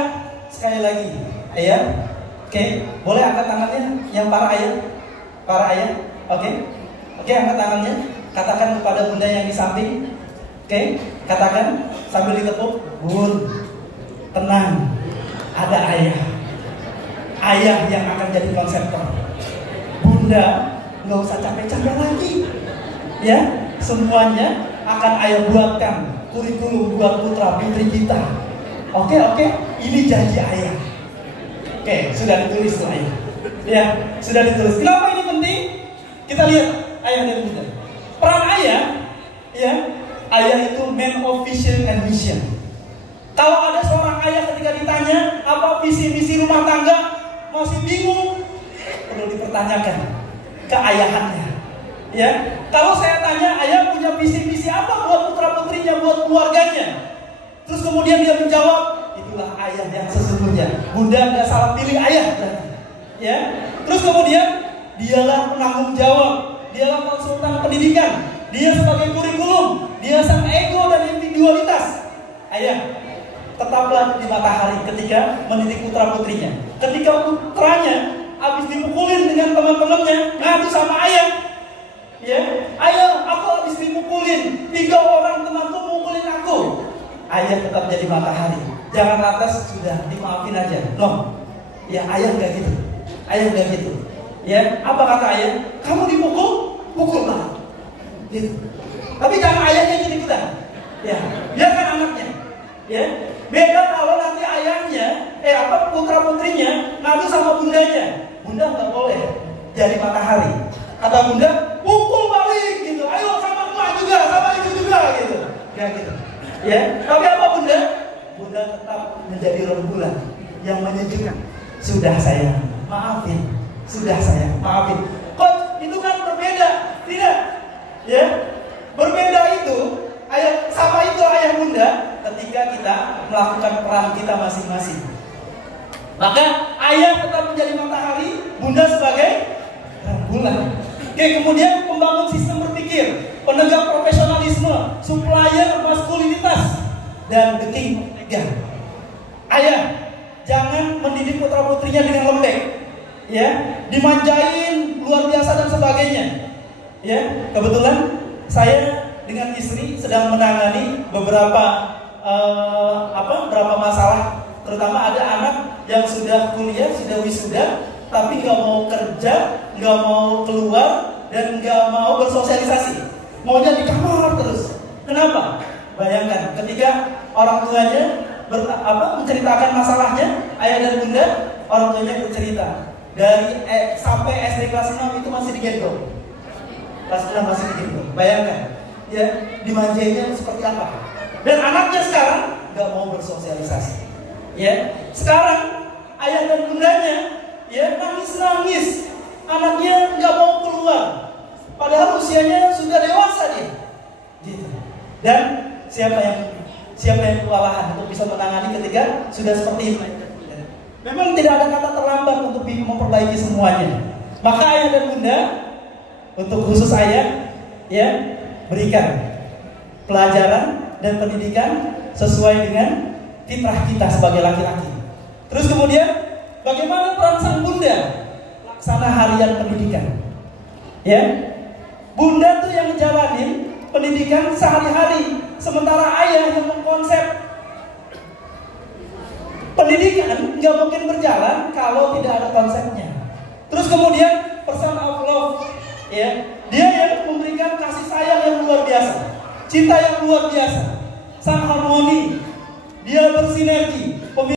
sekali lagi ayah, oke, boleh angkat tangannya yang para ayah, oke, angkat tangannya. Katakan kepada bunda yang di samping, oke, katakan sambil ditepuk, bun, tenang, ada ayah ayah yang akan jadi konseptor. Bunda nggak usah capek-capek lagi, ya. Semuanya akan ayah buatkan kurikulum buat putra putri kita. Oke, ini janji ayah. Oke, sudah ditulis tuh ayah. Ya, sudah ditulis. Kenapa ini penting? Kita lihat ayah dan bunda. Peran ayah, ya, ayah itu man of vision and mission. Kalau ada seorang ayah ketika ditanya apa visi misi rumah tangga masih bingung, perlu dipertanyakan keayahannya. Ya, kalau saya tanya ayah punya visi misi apa buat putra putrinya, buat keluarganya, terus kemudian dia menjawab, itulah ayah yang sesungguhnya. Bunda nggak salah pilih ayah berarti. Ya, terus kemudian dialah penanggung jawab, dialah konsultan pendidikan, dia sebagai kurikulum, dia sang ego dan individualitas. Ayah tetaplah di matahari ketika mendidik putra putrinya. Ketika putranya habis dipukulin dengan teman-temannya, ngadu sama ayah, ya, ayah aku habis dipukulin, 3 orang temanku mukulin aku. Ayah tetap jadi matahari. Jangan lantas sudah dimaafin aja. No, ya ayah nggak gitu. Ayah nggak gitu. Ya, apa kata ayah? Kamu dipukul, pukul lah. Gitu. Tapi jangan ayahnya jadi kita. Ya, biarkan anaknya. Ya, beda kalau nanti ayahnya, putra putrinya ngadu sama bundanya. Bunda nggak boleh jadi matahari. Kata bunda, pukul balik gitu. Ayo sama emak juga, sama itu juga gitu. Ya gitu. Ya, tapi apa bunda? Bunda tetap menjadi rembulan yang menyejukkan. Sudah saya maafin, sudah saya maafin. Coach, itu kan berbeda, tidak? Ya, berbeda itu ayah sama itu ayah bunda ketika kita melakukan peran kita masing-masing. Maka ayah tetap menjadi matahari, bunda sebagai rembulan. Oke, kemudian membangun sistem berpikir, penegak profesionalisme, supplier maskulinitas, dan the king of mega. Ayah, jangan mendidik putra putrinya dengan lembek, ya, dimanjain luar biasa dan sebagainya. Ya, kebetulan saya dengan istri sedang menangani beberapa masalah, terutama ada anak yang sudah kuliah, sudah wisuda, tapi nggak mau kerja, nggak mau keluar, dan nggak mau bersosialisasi, maunya di kamar terus. Kenapa? Bayangkan ketika orang tuanya menceritakan masalahnya, ayah dan bunda, orang tuanya bercerita dari sampai SD kelas 6 itu masih digendong, kelas 6 masih digendong. Bayangkan, ya, dimanjainya seperti apa. Dan anaknya sekarang nggak mau bersosialisasi. Ya, sekarang ayah dan bundanya, ya, nangis-nangis, anaknya nggak mau keluar, padahal usianya sudah dewasa dia. Gitu. Dan siapa yang kewalahan untuk bisa menangani ketika sudah seperti itu? Memang tidak ada kata terlambat untuk memperbaiki semuanya. Maka ayah dan bunda, untuk khusus ayah, ya, berikan pelajaran dan pendidikan sesuai dengan fitrah kita sebagai laki-laki. Terus kemudian bagaimana peran sang bunda? Laksana harian pendidikan. Ya, bunda tuh yang ngejalanin pendidikan sehari-hari, sementara ayah yang mengkonsep. Pendidikan nggak mungkin berjalan kalau tidak ada konsepnya. Terus kemudian person of love, ya, dia yang memberikan kasih sayang yang luar biasa, cinta yang luar biasa, sang harmoni, dia bersinergi,